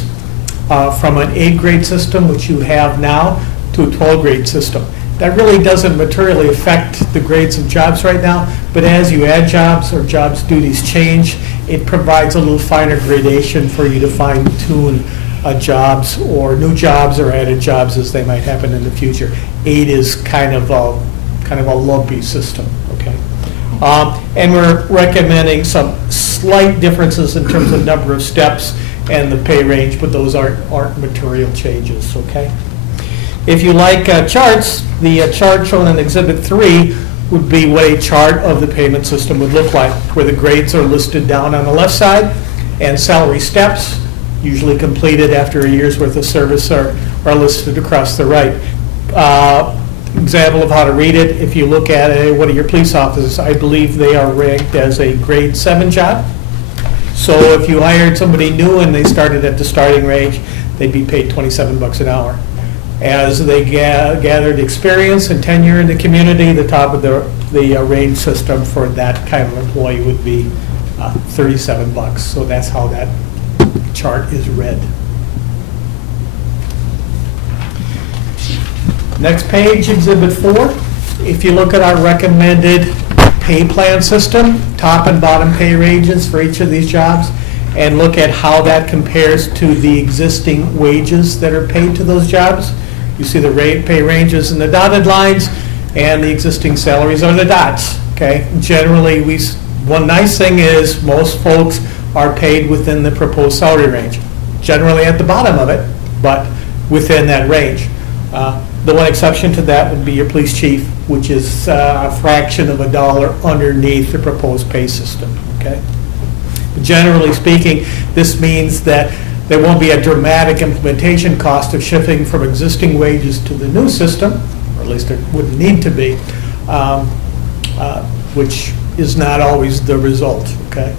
from an 8-grade system, which you have now, to a 12-grade system. That really doesn't materially affect the grades of jobs right now, but as you add jobs or jobs duties change, it provides a little finer gradation for you to fine-tune jobs or new jobs or added jobs as they might happen in the future. 8 is kind of a lumpy system, okay? And we're recommending some slight differences in terms of number of steps and the pay range, but those aren't material changes, okay? If you like charts, the chart shown in Exhibit 3 would be what a chart of the payment system would look like, where the grades are listed down on the left side, and salary steps, usually completed after a year's worth of service, are listed across the right. Example of how to read it, if you look at one of your police officers, I believe they are ranked as a grade 7 job. So if you hired somebody new and they started at the starting range, they'd be paid $27 an hour. As they gathered experience and tenure in the community, the top of the range system for that kind of employee would be $37. So that's how that chart is read. Next page, Exhibit 4. If you look at our recommended pay plan system, top and bottom pay ranges for each of these jobs, and look at how that compares to the existing wages that are paid to those jobs. You see the pay ranges in the dotted lines, and the existing salaries are the dots, okay? Generally, one nice thing is most folks are paid within the proposed salary range. Generally at the bottom of it, but within that range. The one exception to that would be your police chief, which is a fraction of $1 underneath the proposed pay system, okay? Generally speaking, this means that there won't be a dramatic implementation cost of shifting from existing wages to the new system, or at least it wouldn't need to be, which is not always the result, okay?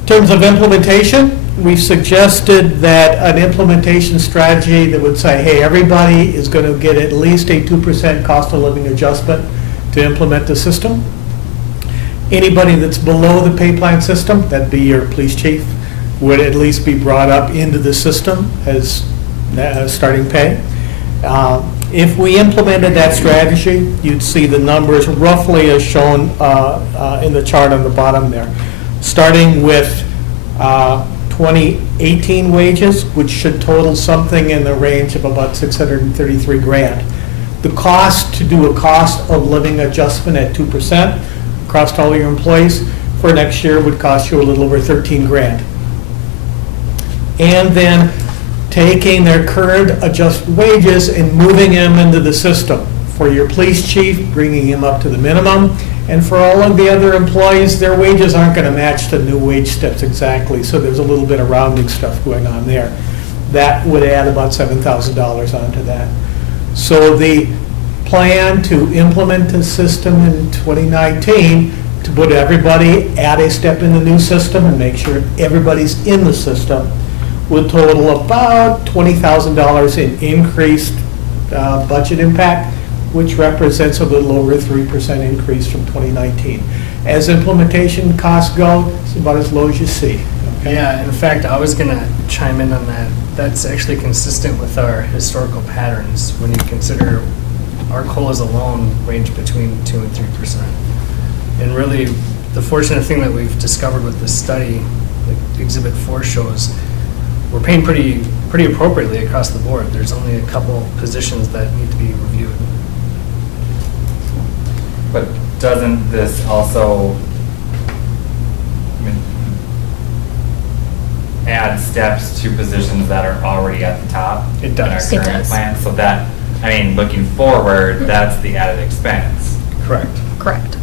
In terms of implementation, we've suggested that an implementation strategy that would say, hey, everybody is going to get at least a 2% cost of living adjustment to implement the system. Anybody that's below the pay plan system, that'd be your police chief, would at least be brought up into the system as starting pay. If we implemented that strategy, you'd see the numbers roughly as shown in the chart on the bottom there. Starting with 2018 wages, which should total something in the range of about $633,000. The cost to do a cost of living adjustment at 2% across all your employees for next year would cost you a little over $13,000. And then taking their current adjusted wages and moving them into the system. For your police chief, bringing him up to the minimum, and for all of the other employees, their wages aren't going to match the new wage steps exactly, so there's a little bit of rounding stuff going on there. That would add about $7,000 onto that. So the plan to implement the system in 2019, to put everybody at a step in the new system and make sure everybody's in the system, would total about $20,000 in increased budget impact, which represents a little over a 3% increase from 2019. As implementation costs go, it's about as low as you see. Okay? Yeah, in fact, I was going to chime in on that. That's actually consistent with our historical patterns when you consider our COLAs alone range between 2 and 3%. And really, the fortunate thing that we've discovered with this study, like Exhibit 4 shows, we're paying pretty appropriately across the board. There's only a couple positions that need to be reviewed. But doesn't this also add steps to positions that are already at the top? It does. In our It current does. plan, so that, I mean, looking forward, that's the added expense. Correct. Correct.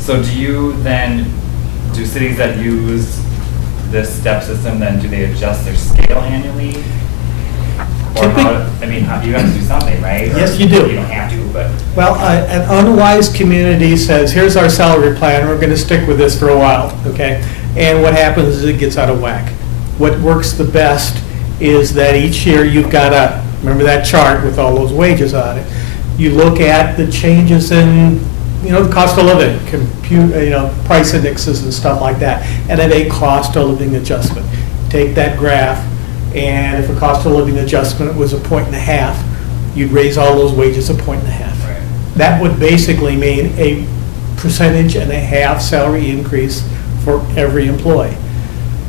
So do cities that use this step system, then do they adjust their scale annually? Or you have to do something, right? Yes, Or you do. You don't have to, but. Well, an unwise community says, here's our salary plan, we're going to stick with this for a while, okay? And what happens is it gets out of whack. What works the best is that each year you've got remember that chart with all those wages on it? You look at the changes in, the cost of living, price indexes and stuff like that, and at a cost of living adjustment. Take that graph, and if a cost of living adjustment was 1.5, you'd raise all those wages 1.5. Right. That would basically mean a 1.5% salary increase for every employee.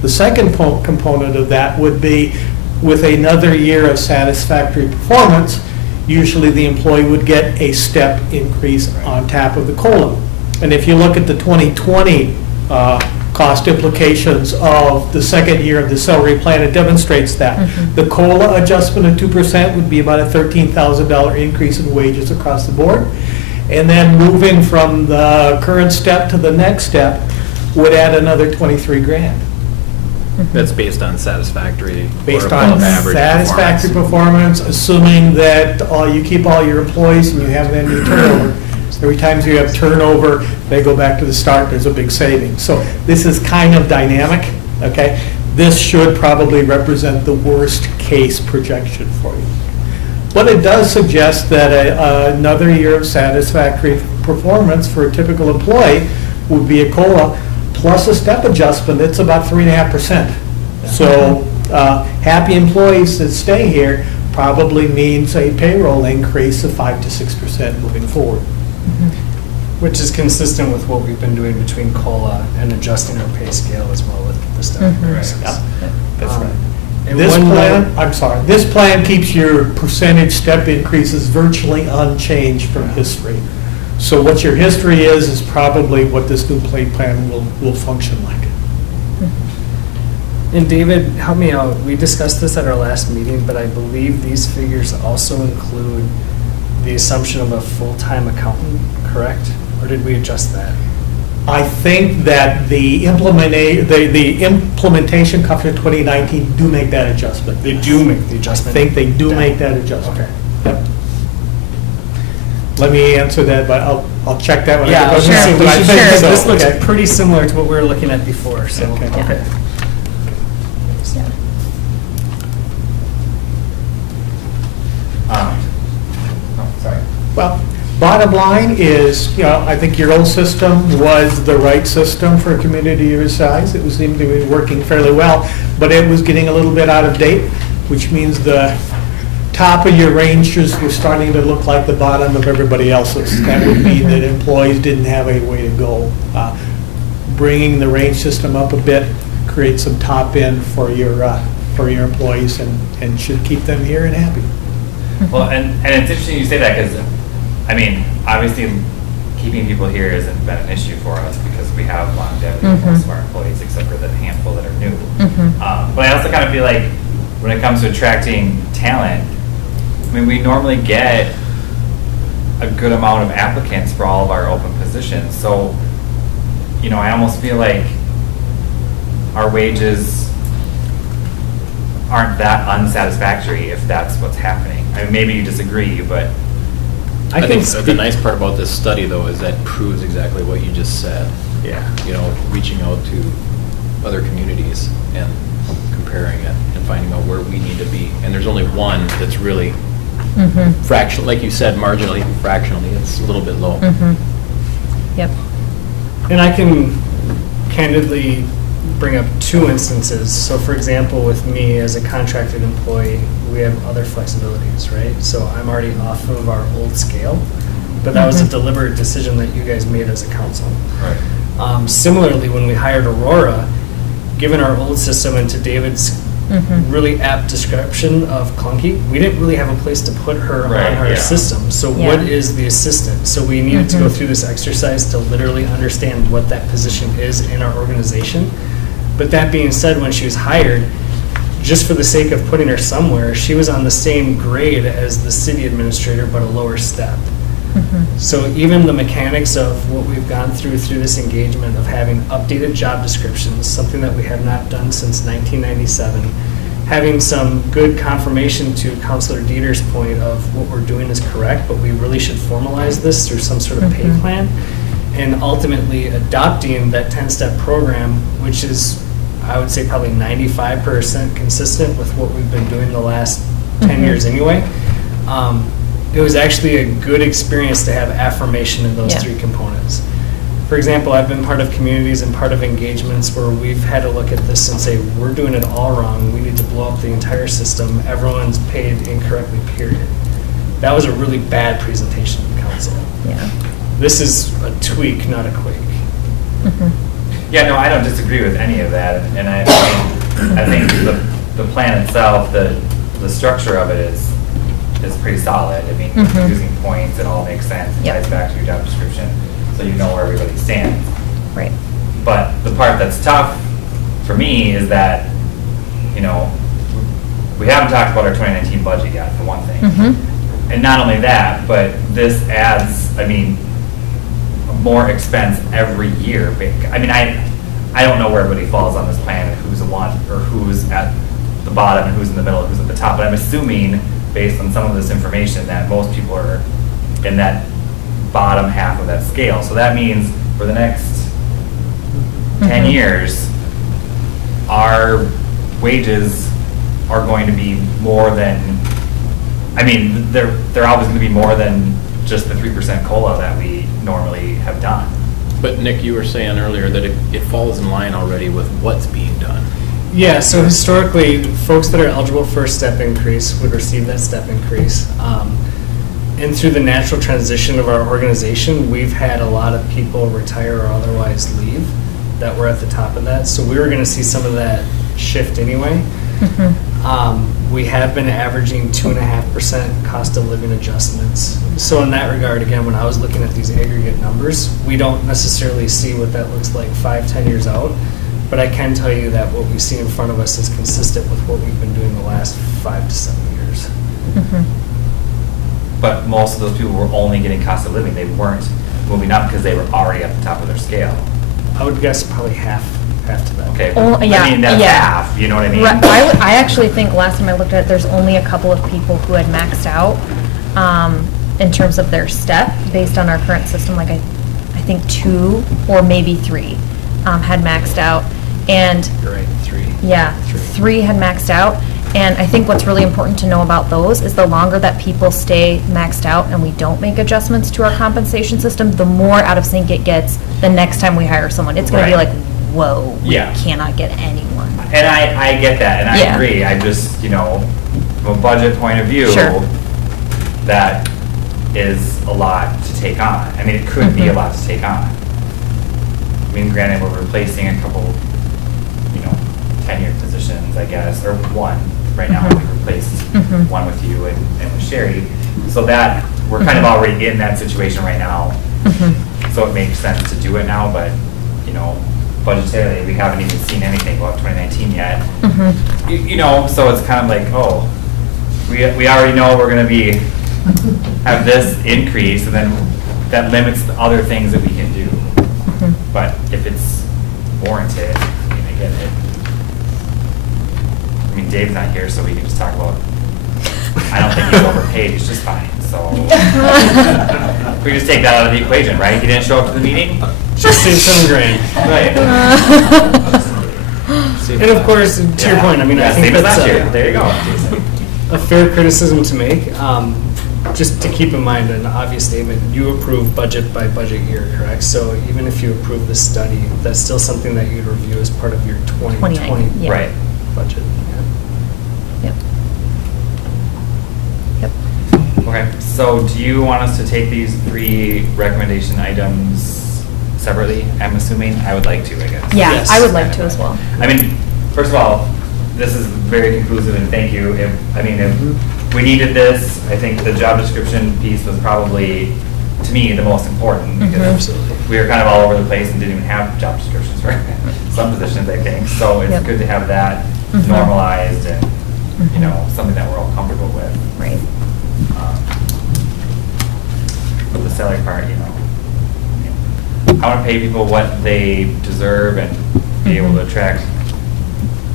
The second component of that would be with another year of satisfactory performance, usually the employee would get a step increase on top of the COLA. And if you look at the 2020 cost implications of the second year of the salary plan, it demonstrates that. Mm-hmm. The COLA adjustment of 2% would be about a $13,000 increase in wages across the board. And then moving from the current step to the next step would add another $23,000. That's based on satisfactory Based or on above average satisfactory performance, assuming that you keep all your employees and you have any turnover. Every time you have turnover, they go back to the start, there's a big savings. So this is kind of dynamic, okay? This should probably represent the worst case projection for you. But it does suggest that another year of satisfactory performance for a typical employee would be a COLA plus a step adjustment. It's about 3.5%. So happy employees that stay here probably means a payroll increase of 5 to 6% moving forward. Which is consistent with what we've been doing between COLA and adjusting our pay scale as well with the step increases. Yep, that's right. And This one plan, note- this plan keeps your percentage step increases virtually unchanged from history. So what your history is probably what this new pay plan will function like. And David, help me out. We discussed this at our last meeting, but I believe these figures also include the assumption of a full-time accountant, correct? Or did we adjust that? I think that the implementation comes in 2019 do make that adjustment. They do make the I adjustment. think they do make that adjustment. Okay. Yep. Let me answer that, but I'll check that one. Yeah, I was gonna say, But I think because so, this looks okay. pretty similar to what we were looking at before, so, Okay. okay. Sorry. Well, Bottom line is, I think your old system was the right system for a community your size. It seemed to be working fairly well, but it was getting a little bit out of date, which means the top of your ranges were starting to look like the bottom of everybody else's. That would mean that employees didn't have a way to go. Bringing the range system up a bit creates some top end for your employees and should keep them here and happy. Well, and it's interesting you say that because, I mean, obviously keeping people here hasn't been an issue for us because we have longevity with most of our employees except for the handful that are new. But I also kind of feel like when it comes to attracting talent, I mean, we normally get a good amount of applicants for all of our open positions. So, I almost feel like our wages aren't that unsatisfactory if that's what's happening. I mean, maybe you disagree, but I think the nice part about this study, though, is that proves exactly what you just said. yeah. Reaching out to other communities and comparing it and finding out where we need to be. And there's only one that's really fractional, like you said, marginally, fractionally, it's a little bit low. Yep. And I can candidly bring up two instances. So for example, with me as a contracted employee, we have other flexibilities, right? So I'm already off of our old scale, but that was a deliberate decision that you guys made as a council. Right. Similarly, when we hired Aurora, given our old system and to David's really apt description of clunky, we didn't really have a place to put her Right, on our yeah. system. So Yeah. what is the assistant? So we needed to go through this exercise to literally understand what that position is in our organization. But that being said, when she was hired, just for the sake of putting her somewhere, she was on the same grade as the city administrator, but a lower step. So even the mechanics of what we've gone through this engagement of having updated job descriptions, something that we have not done since 1997, having some good confirmation to Councilor Dieter's point of what we're doing is correct, but we really should formalize this through some sort of pay plan, and ultimately adopting that 10-step program, which is, I would say, probably 95% consistent with what we've been doing the last 10 years anyway. It was actually a good experience to have affirmation in those three components. For example, I've been part of communities and part of engagements where we've had to look at this and say, we're doing it all wrong. We need to blow up the entire system. Everyone's paid incorrectly, period. That was a really bad presentation to the council. Yeah. This is a tweak, not a quake. Yeah, no, I don't disagree with any of that, and I think the plan itself, the structure of it is pretty solid. I mean, using points, it all makes sense. It ties back to your job description, so you know where everybody stands. Right. But the part that's tough for me is that, we haven't talked about our 2019 budget yet, for one thing. And not only that, but this adds, more expense every year. I mean, I don't know where everybody falls on this plan and who's who's at the bottom and who's in the middle and who's at the top, but I'm assuming, based on some of this information, that most people are in that bottom half of that scale. So that means for the next 10 years, our wages are going to be more than, they're always going to be more than just the 3% COLA that we normally have done. But Nick, you were saying earlier that it falls in line already with what's being done. Yeah, so historically, folks that are eligible for a step increase would receive that step increase. And through the natural transition of our organization, we've had a lot of people retire or otherwise leave that were at the top of that. So we were going to see some of that shift anyway. We have been averaging 2.5% cost of living adjustments. So in that regard, again, when I was looking at these aggregate numbers, we don't necessarily see what that looks like 5-10 years out. But I can tell you that what we see in front of us is consistent with what we've been doing the last 5 to 7 years. But most of those people were only getting cost of living. They weren't moving up because they were already at the top of their scale. I would guess probably half to that. Okay, Oh, yeah, that's yeah. half, you know what I mean? I actually think last time I looked at it, there's only a couple of people who had maxed out in terms of their step based on our current system. Like I think 2 or maybe 3 had maxed out, and You're right, 3. yeah, 3 had maxed out, And I think what's really important to know about those is the longer that people stay maxed out and we don't make adjustments to our compensation system, the more out of sync it gets the next time we hire someone. It's going to be Right. like, whoa, we Yeah. cannot get anyone. And I get that, and I Yeah. agree. I just, you know, from a budget point of view, Sure. that is a lot to take on. I mean, it could be a Mhm. lot to take on. I mean, granted, we're replacing a couple, you know, tenured positions, I guess, or one. Right now, Mhm. we replaced Mhm. one with you and with Sherry. So that, we're kind of Mhm. already in that situation right now. Mhm. So it makes sense to do it now, but, you know, budgetarily, we haven't even seen anything about 2019 yet. Mhm. You know, so it's kind of like, oh, we already know we're gonna be, have this increase, and then that limits the other things that we can do. Mhm. But if it's warranted, I mean, I get it. I mean, Dave's not here, so we can just talk about, I don't think he's overpaid, he's just fine, so. We just take that out of the equation, right? He didn't show up to the meeting? Just say $7,000. Right. And of course, to your point, I mean, I Yeah, think same as that's last year. There you go, Jason. a fair criticism to make. Just to keep in mind an obvious statement, you approve budget by budget year, correct? So even if you approve the study, that's still something that you'd review as part of your 2020 yeah. Right. budget. Yeah. Yep. Yep. Okay, so do you want us to take these 3 recommendation items separately? I'm assuming, I would like to, I guess. Yeah, Yes. I would like to as well. I mean, first of all, this is very conclusive, and thank you. If we needed this, I think the job description piece was probably, to me, the most important, because Mhm. Absolutely. we were kind of all over the place and didn't even have job descriptions for some positions, I think. So it's Yep. good to have that Mhm. normalized and, you Mhm. know, something that we're all comfortable with. Right. But the salary part, you know, I want to pay people what they deserve and be able to Mhm. attract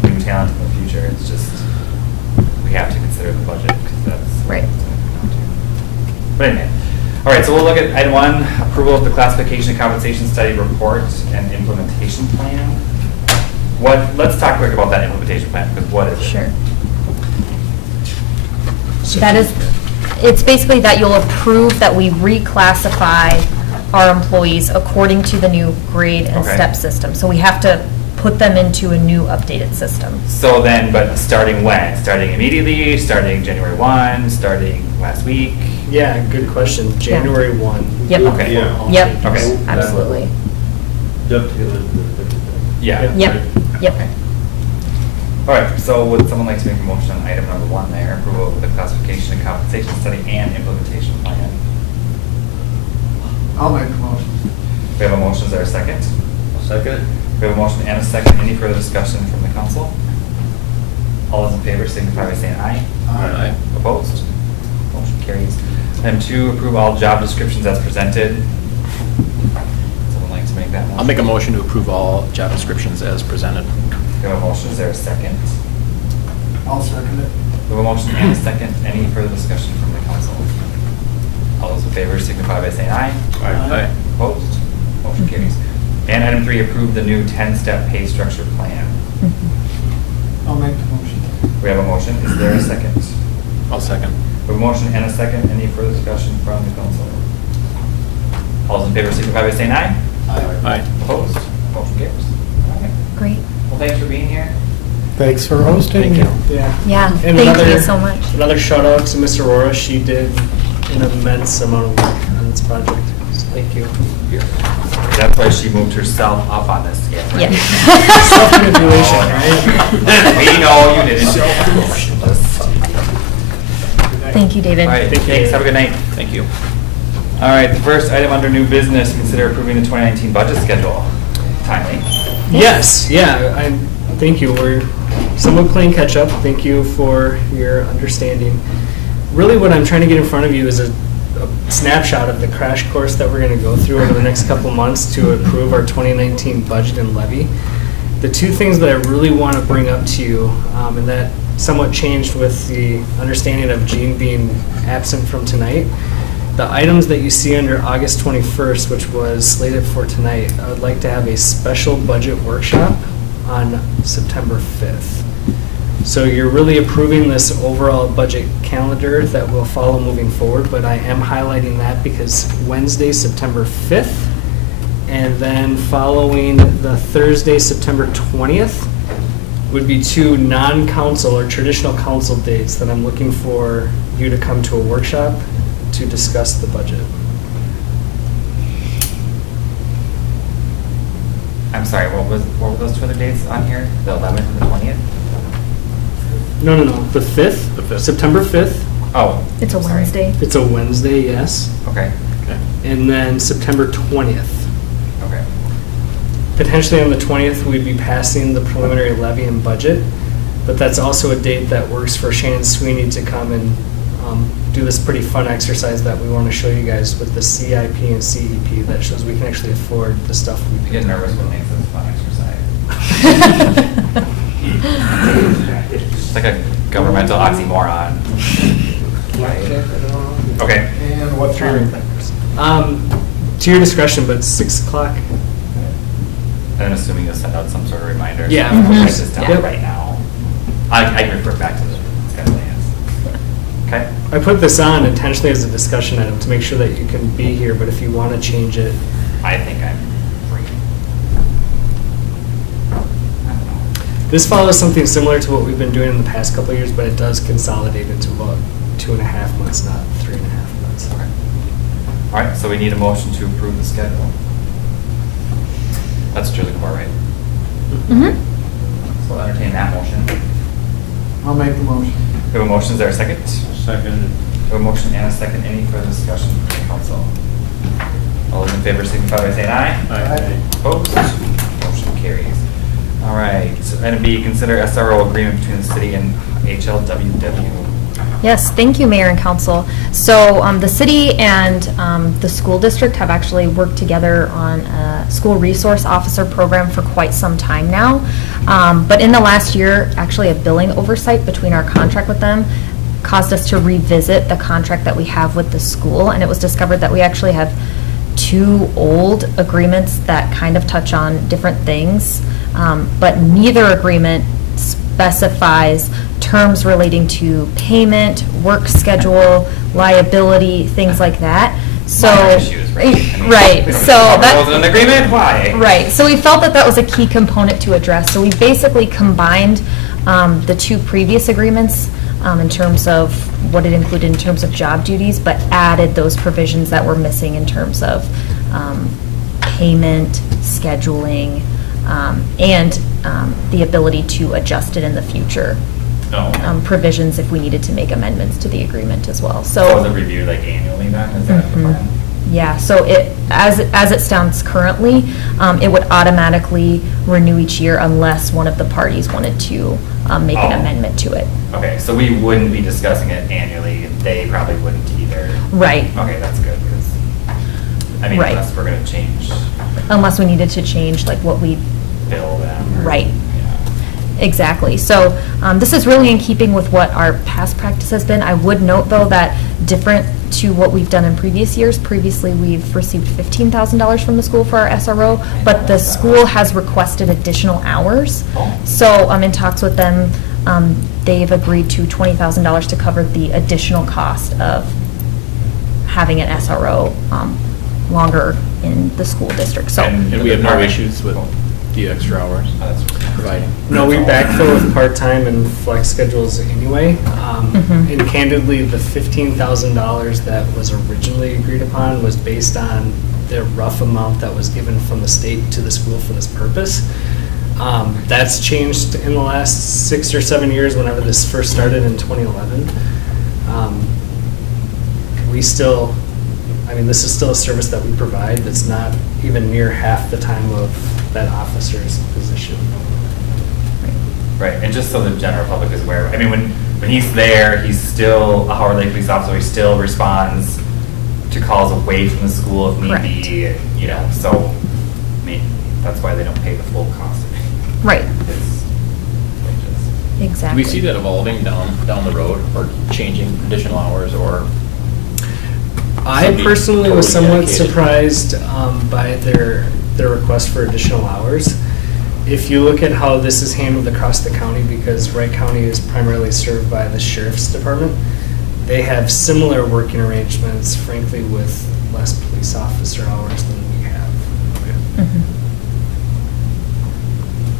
new talent in the future. It's just, we have to consider the budget, because that's. Right. But anyway, all right, so we'll look at item 1, approval of the classification and compensation study report and implementation plan. Let's talk quick about that implementation plan, because what is it? Sure. That is, it's basically that you'll approve that we reclassify our employees according to the new grade and Okay. step system. So we have to put them into a new updated system. So then, but starting when? Starting immediately, starting January 1, starting last week? Yeah, good question. January 1. Yep. Okay. Yeah. Yep, Okay. absolutely. Yeah. Yep, yep. Okay. All right, so would someone like to make a motion on item number 1 there, approval of the classification and compensation study and implementation plan? I'll make the motion. We have a motion, is there a second? Second? We have a motion and a second. Any further discussion from the council? All those in favor signify by saying aye. Aye. Opposed? Motion carries. Item 2, approve all job descriptions as presented. Someone like to make that motion? I'll make a motion to approve all job descriptions as presented. We have a motion, is there a second? I'll second it. We have a motion and a second. Any further discussion from the council? All those in favor signify by saying aye. Aye. Opposed? Motion carries. And item 3, approve the new 10-step pay structure plan. I'll make the motion. We have a motion, is there a second? I'll second. We have a motion and a second. Any further discussion from the council? All those in favor signify by saying aye. Aye. Opposed? Motion carries. All right. Great. Well, thanks for being here. Thanks for hosting. Thank you. Yeah. Yeah, And thank you another- so much. Another shout out to Miss Aurora. She did an immense amount of work on this project. So thank you. That's why she moved herself up on this scale. right? Yeah. Self-manipulation, right? We know you didn't. Thank you, David. All right, thanks. Have a good night. Thank you. All right, the first item under new business, consider approving the 2019 budget schedule. Timely. Yes, yeah, thank you. We're somewhat playing catch up. Thank you for your understanding. Really what I'm trying to get in front of you is a snapshot of the crash course that we're going to go through over the next couple months to approve our 2019 budget and levy. The 2 things that I really want to bring up to you, and that somewhat changed with the understanding of Jean being absent from tonight, the items that you see under August 21st, which was slated for tonight, I would like to have a special budget workshop on September 5th. So you're really approving this overall budget calendar that will follow moving forward, but I am highlighting that because Wednesday, September 5th, and then following the Thursday, September 20th, would be 2 non-council or traditional council dates that I'm looking for you to come to a workshop to discuss the budget. I'm sorry, what were those 2 other dates on here? The 11th and the 20th? No, the 5th, September 5th. Oh. It's a I'm sorry. Wednesday. It's a Wednesday, yes. Okay. And then September 20th. Okay. Potentially on the 20th, we'd be passing the preliminary levy and budget, but that's also a date that works for Shannon Sweeney to come and do this pretty fun exercise that we want to show you guys with the CIP and CEP that shows we can actually afford the stuff we I get nervous when makes this fun exercise. It's like a governmental oxymoron. Okay. And what time? To your discretion, but 6 o'clock. And I'm assuming you'll send out some sort of reminder. Yeah. So I'll Mhm. write this down Yep. right now. I can refer back to the schedule. Okay. I put this on intentionally as a discussion item to make sure that you can be here, but if you want to change it. I think I'm free. This follows something similar to what we've been doing in the past couple of years, but it does consolidate into about 2.5 months, not 3.5 months. Okay. All right, so we need a motion to approve the schedule. That's Julie Core, right? Mm-hmm. So I'll entertain that motion. I'll make the motion. We have a motion, is there a second? Second. We have a motion and a second. Any further discussion from the council? All those in favor signify by saying aye. Aye. Opposed? Motion carries. All right, so item B, consider SRO agreement between the city and HLWW. Yes, thank you, Mayor and Council. So the city and the school district have actually worked together on a school resource officer program for quite some time now. But in the last year, actually a billing oversight between our contract with them caused us to revisit the contract that we have with the school, and it was discovered that we actually have 2 old agreements that kind of touch on different things, but neither agreement specifies terms relating to payment, work schedule, liability, things like that. So, Minor issues, right? I mean, right. So that wasn't an agreement. Why? Right. So we felt that that was a key component to address. So we basically combined the 2 previous agreements in terms of what it included in terms of job duties, but added those provisions that were missing in terms of payment, scheduling, and the ability to adjust it in the future. No. Provisions if we needed to make amendments to the agreement as well. So was it reviewed like annually then? Is that the plan? Yeah, so it, as it stands currently, it would automatically renew each year unless one of the parties wanted to make an amendment to it. Okay, so we wouldn't be discussing it annually. They probably wouldn't either. Right. Okay, that's good because I mean, Right. unless we're going to change Unless we needed to change like what we, bill them. or- Right. Yeah. exactly. So this is really in keeping with what our past practice has been. I would note though that different to what we've done in previous years, previously we've received $15,000 from the school for our SRO, but the school has requested additional hours. So in talks with them, they've agreed to $20,000 to cover the additional cost of having an SRO longer in the school district. So. And And we have no department- issues with the extra hours That's providing. No, we backfill with part-time and flex schedules anyway. And candidly, the $15,000 that was originally agreed upon was based on the rough amount that was given from the state to the school for this purpose. That's changed in the last 6 or 7 years whenever this first started in 2011. We still, I mean, this is still a service that we provide that's not even near half the time of that officer's position. Right, and just so the general public is aware, I mean, when he's there, he's still a Howard Lake police officer, he still responds to calls away from the school if need be, you know, so, I mean, that's why they don't pay the full cost of it. Right. It's wages. Do Exactly. we see that evolving down the road or changing additional hours or? I somebody personally was totally somewhat dedicated? surprised by their request for additional hours. if you look at how this is handled across the county, because Wright County is primarily served by the Sheriff's Department, they have similar working arrangements, frankly, with less police officer hours than we have.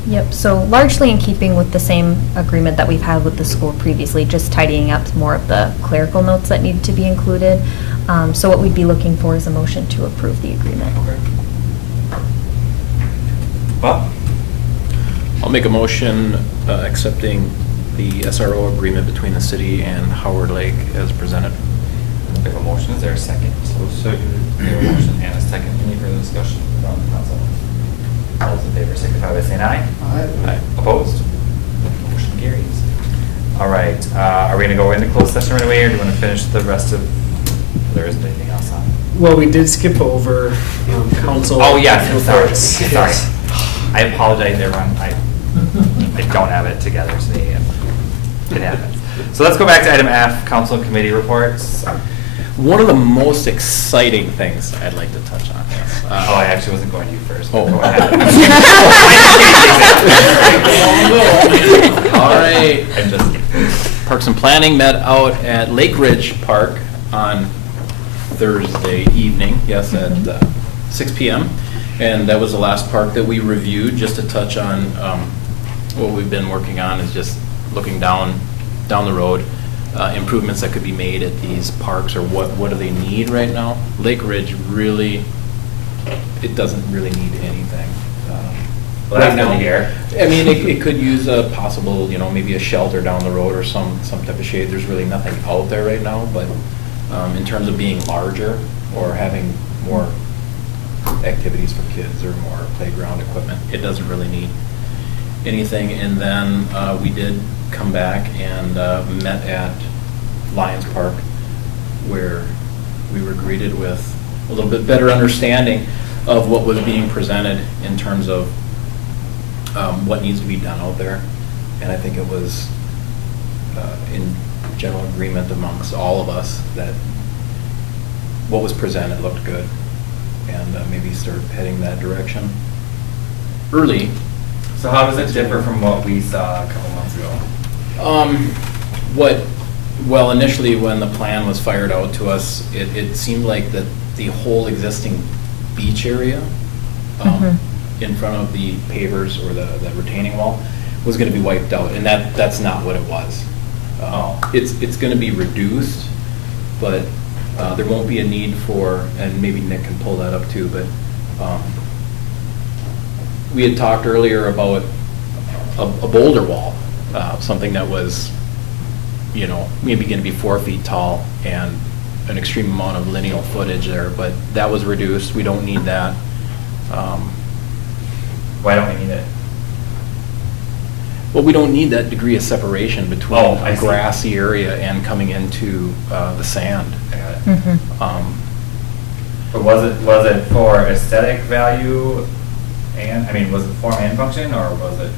Yep, so largely in keeping with the same agreement that we've had with the school previously, just tidying up more of the clerical notes that need to be included. So what we'd be looking for is a motion to approve the agreement. Well, I'll make a motion accepting the SRO agreement between the city and Howard Lake as presented. we have a motion. Is there a second? So seconded. We have a motion and a second. Any further discussion from the council? All those in favor signify by saying aye. Aye. Opposed? Motion carries. All right, are we gonna go into closed session right away, or do you wanna finish the rest of, there isn't anything else on? Well, we did skip over council. Oh, yes, sorry, reports. sorry. I apologize, everyone. I don't have it together today, and it happens. So let's go back to item F, council and committee reports. One of the most exciting things I'd like to touch on. Oh, I actually wasn't going to you first. Oh. Go ahead. All right. I'm just kidding. Parks and Planning met out at Lake Ridge Park on Thursday evening, yes, at 6 p.m. And that was the last park that we reviewed. Just to touch on what we've been working on is just looking down the road, improvements that could be made at these parks, or what do they need right now. Lake Ridge really, it doesn't really need anything. Well, that's good to hear. I mean, it could use a possible, maybe a shelter down the road or some type of shade. There's really nothing out there right now, but in terms of being larger or having more activities for kids or more playground equipment, it doesn't really need anything. And then we did come back and met at Lions Park, where we were greeted with a little bit better understanding of what was being presented in terms of what needs to be done out there. And I think it was in general agreement amongst all of us that what was presented looked good, and maybe start heading that direction early. So how does it differ from what we saw a couple months ago? Well, initially when the plan was fired out to us, it seemed like that the whole existing beach area in front of the pavers or the retaining wall was going to be wiped out, and that's not what it was. It's going to be reduced, but there won't be a need for, and maybe Nick can pull that up too, but we had talked earlier about a boulder wall, something that was, maybe going to be 4 feet tall and an extreme amount of lineal footage there, but that was reduced. We don't need that. Why don't we need it? Well, we don't need that degree of separation between I a see. grassy area and coming into the sand. I got it. Mm-hmm. But was it for aesthetic value, and was it form and function, or was it?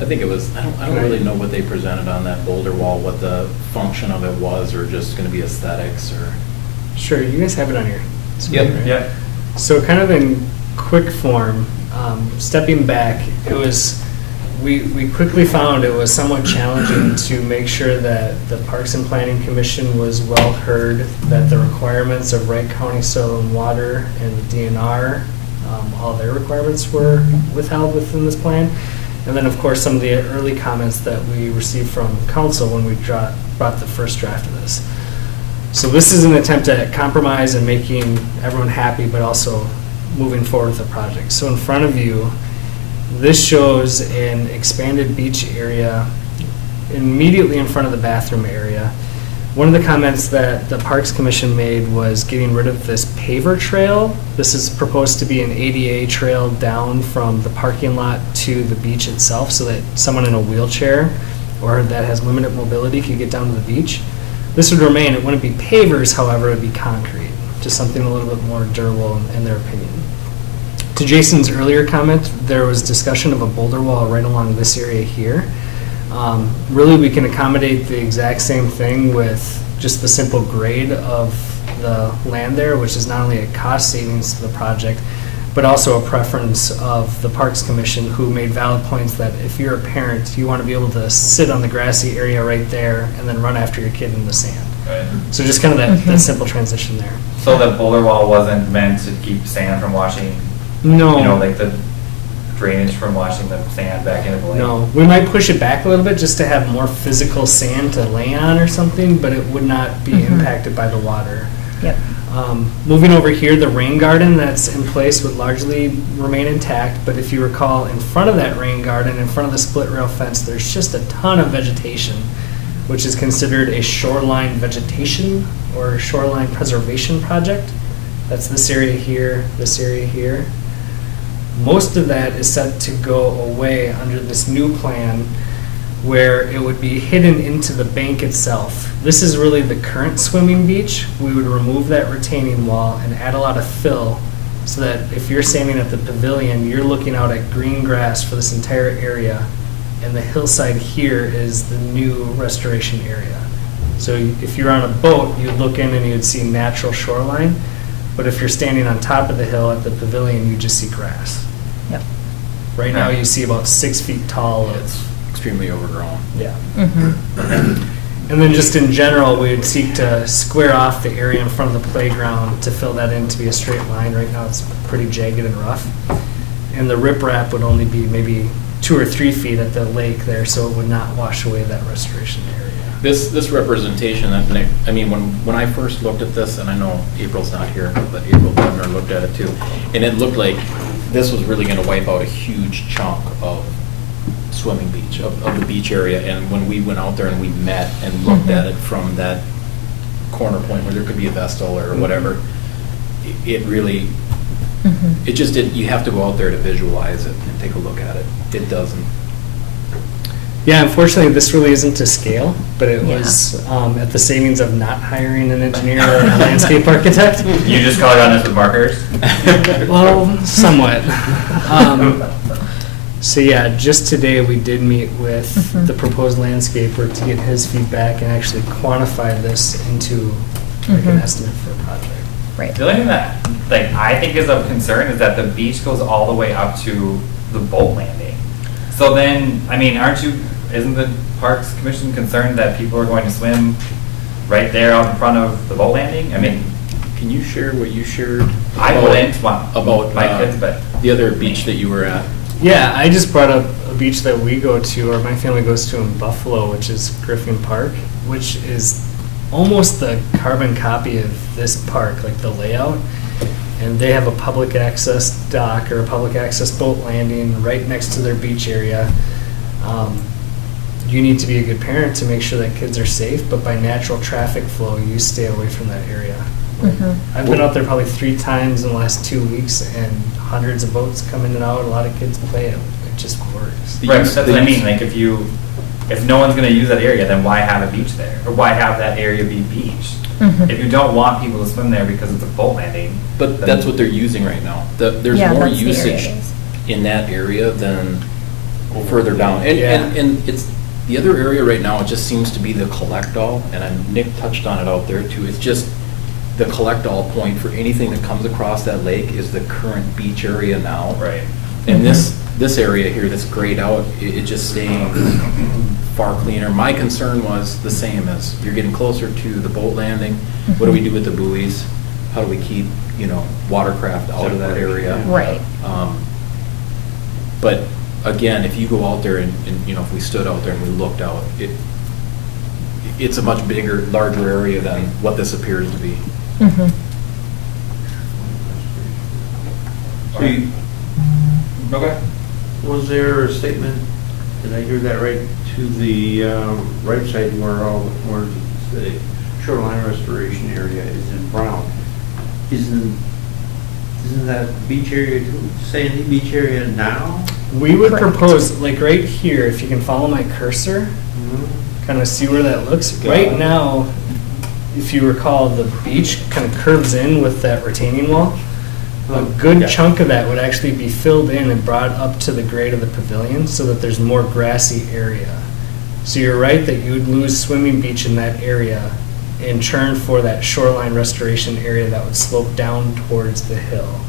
I think it was, I don't really know what they presented on that boulder wall, what the function of it was, or just going to be aesthetics, or. Sure, you guys have it on your screen, right? Yep. So kind of in quick form, stepping back, it was, we quickly found it was somewhat challenging to make sure that the Parks and Planning Commission was well heard, that the requirements of Wright County Soil and Water and the DNR, all their requirements were withheld within this plan. And then, of course, some of the early comments that we received from council when we brought the first draft of this. So this is an attempt at compromise and making everyone happy, but also moving forward with the project. So in front of you, this shows an expanded beach area immediately in front of the bathroom area. One of the comments that the Parks Commission made was getting rid of this paver trail. This is proposed to be an ADA trail down from the parking lot to the beach itself, so that someone in a wheelchair or that has limited mobility could get down to the beach. This would remain. It wouldn't be pavers, however, it would be concrete, just something a little bit more durable in their opinion. To Jason's earlier comment, there was discussion of a boulder wall right along this area here. Really, we can accommodate the exact same thing with just the simple grade of the land there, which is not only a cost savings to the project, but also a preference of the Parks Commission, who made valid points that if you're a parent, you want to be able to sit on the grassy area right there and then run after your kid in the sand. Right. So just kind of that simple transition there. So the boulder wall wasn't meant to keep sand from washing? No. You know, like the drainage from washing the sand back into the lake? No, we might push it back a little bit just to have more physical sand to lay on or something, but it would not be impacted by the water. Yep. Moving over here, the rain garden that's in place would largely remain intact, but if you recall, in front of that rain garden, in front of the split rail fence, there's just a ton of vegetation, which is considered a shoreline vegetation or shoreline preservation project. That's this area here, this area here. Most of that is set to go away under this new plan, where it would be hidden into the bank itself. This is really the current swimming beach. We would remove that retaining wall and add a lot of fill so that if you're standing at the pavilion, you're looking out at green grass for this entire area, and the hillside here is the new restoration area. So if you're on a boat, you'd look in and you'd see natural shoreline, but if you're standing on top of the hill at the pavilion, you just see grass. Yep. Right now, you see about 6 feet tall. It's extremely overgrown. Yeah. And then just in general, we would seek to square off the area in front of the playground to fill that in to be a straight line. Right now, it's pretty jagged and rough. And the riprap would only be maybe 2 or 3 feet at the lake there, so it would not wash away that restoration area. This representation, that Nick, I mean, when I first looked at this, and I know April's not here, but April Butner looked at it too, and it looked like this was really going to wipe out a huge chunk of swimming beach, of the beach area. And when we went out there and we met and looked at it from that corner point where there could be a Vestal or whatever, it really, it just didn't, you have to go out there to visualize it and take a look at it. It doesn't. Yeah, unfortunately, this really isn't to scale, but it was at the savings of not hiring an engineer or a landscape architect. You just colored on this with markers? Well, somewhat. So yeah, just today we did meet with the proposed landscaper to get his feedback and actually quantify this into like an estimate for a project. Right. The only thing that I think is of concern is that the beach goes all the way up to the boat landing. So then, I mean, isn't the Parks Commission concerned that people are going to swim right there out in front of the boat landing? I mean, can you share what you shared? I wouldn't want about my kids, but the other beach that you were at. Yeah, I just brought up a beach that we go to, or my family goes to in Buffalo, which is Griffin Park, which is almost the carbon copy of this park, like the layout. And they have a public access dock or a public access boat landing right next to their beach area. You need to be a good parent to make sure that kids are safe, but by natural traffic flow, you stay away from that area. I've been out there probably 3 times in the last 2 weeks, and hundreds of boats come in and out. A lot of kids play it. It just works. Right, that's what I mean. Like if no one's going to use that area, then why have a beach there, or why have that area be beach? If you don't want people to swim there because it's a boat landing. But that's what they're using right now. There's more usage in that area than further down. And it's the other area right now, it just seems to be the collect-all, and Nick touched on it out there too. It's just the collect-all point for anything that comes across that lake is the current beach area now. Right. And this area here that's grayed out, it just staying far cleaner. My concern was the same as you're getting closer to the boat landing. What do we do with the buoys? How do we keep, watercraft out of that area? Right. But again, if you go out there and if we stood out there and we looked out, it's a much bigger, larger area than what this appears to be. Okay. Was there a statement, did I hear that right, to the right side where the shoreline restoration area is in brown? Isn't that beach area, sandy beach area now? We would propose, like right here, if you can follow my cursor, kind of see where that looks. Right now, if you recall, the beach kind of curves in with that retaining wall. A good chunk of that would actually be filled in and brought up to the grade of the pavilion so that there's more grassy area. So you're right that you would lose swimming beach in that area and churn for that shoreline restoration area that would slope down towards the hill.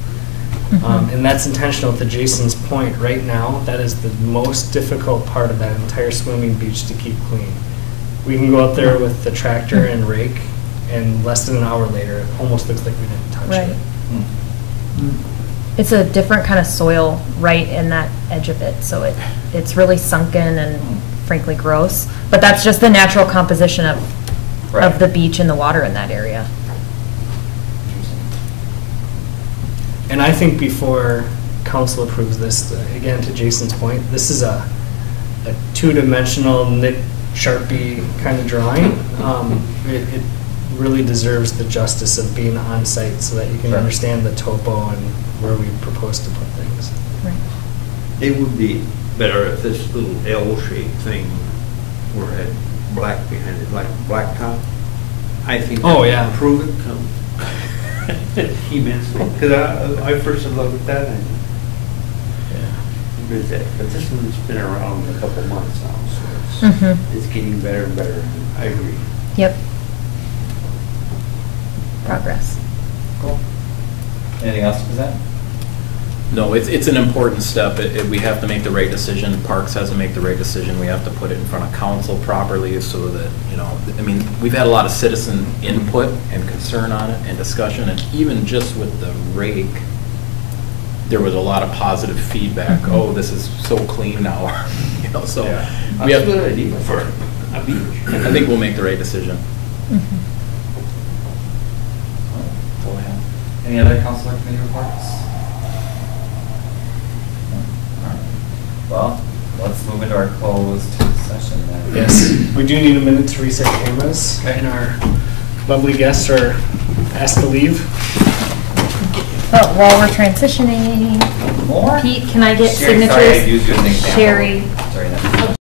And that's intentional to Jason's point. Right now, that is the most difficult part of that entire swimming beach to keep clean. We can go out there with the tractor and rake, and less than an hour later, it almost looks like we didn't touch Right. it. It's a different kind of soil right in that edge of it, so it's really sunken and frankly gross. But that's just the natural composition of Right. the beach and the water in that area. And I think before council approves this, again, to Jason's point, this is a two-dimensional Nick Sharpie kind of drawing. It really deserves the justice of being on site so that you can Sure. understand the topo and where we propose to put things. Right. It would be better if this little L-shaped thing were had black behind it, like blacktop. I think that Oh, would yeah. improve it immensely. Because I first looked at that and there's that. But this one's been around a couple months now, so Mhm. it's getting better and better. I agree. Yep. Progress. Cool. Anything else to present? No, it's an important step. We have to make the right decision. Parks has to make the right decision. We have to put it in front of council properly so that, I mean, we've had a lot of citizen input and concern on it and discussion, and even just with the rake, there was a lot of positive feedback. Mhm. Oh, this is so clean now, so. Yeah. We That's have, a good idea for a beach. I think we'll make the right decision. Mhm. That's all I have. Any other council committee reports? No? All right. Well, let's move into our closed session then. Yes, we do need a minute to reset cameras, and our lovely guests are asked to leave. But while we're transitioning, More? Pete, can I get Sherry, signatures? sorry, I used you as an example. Sherry,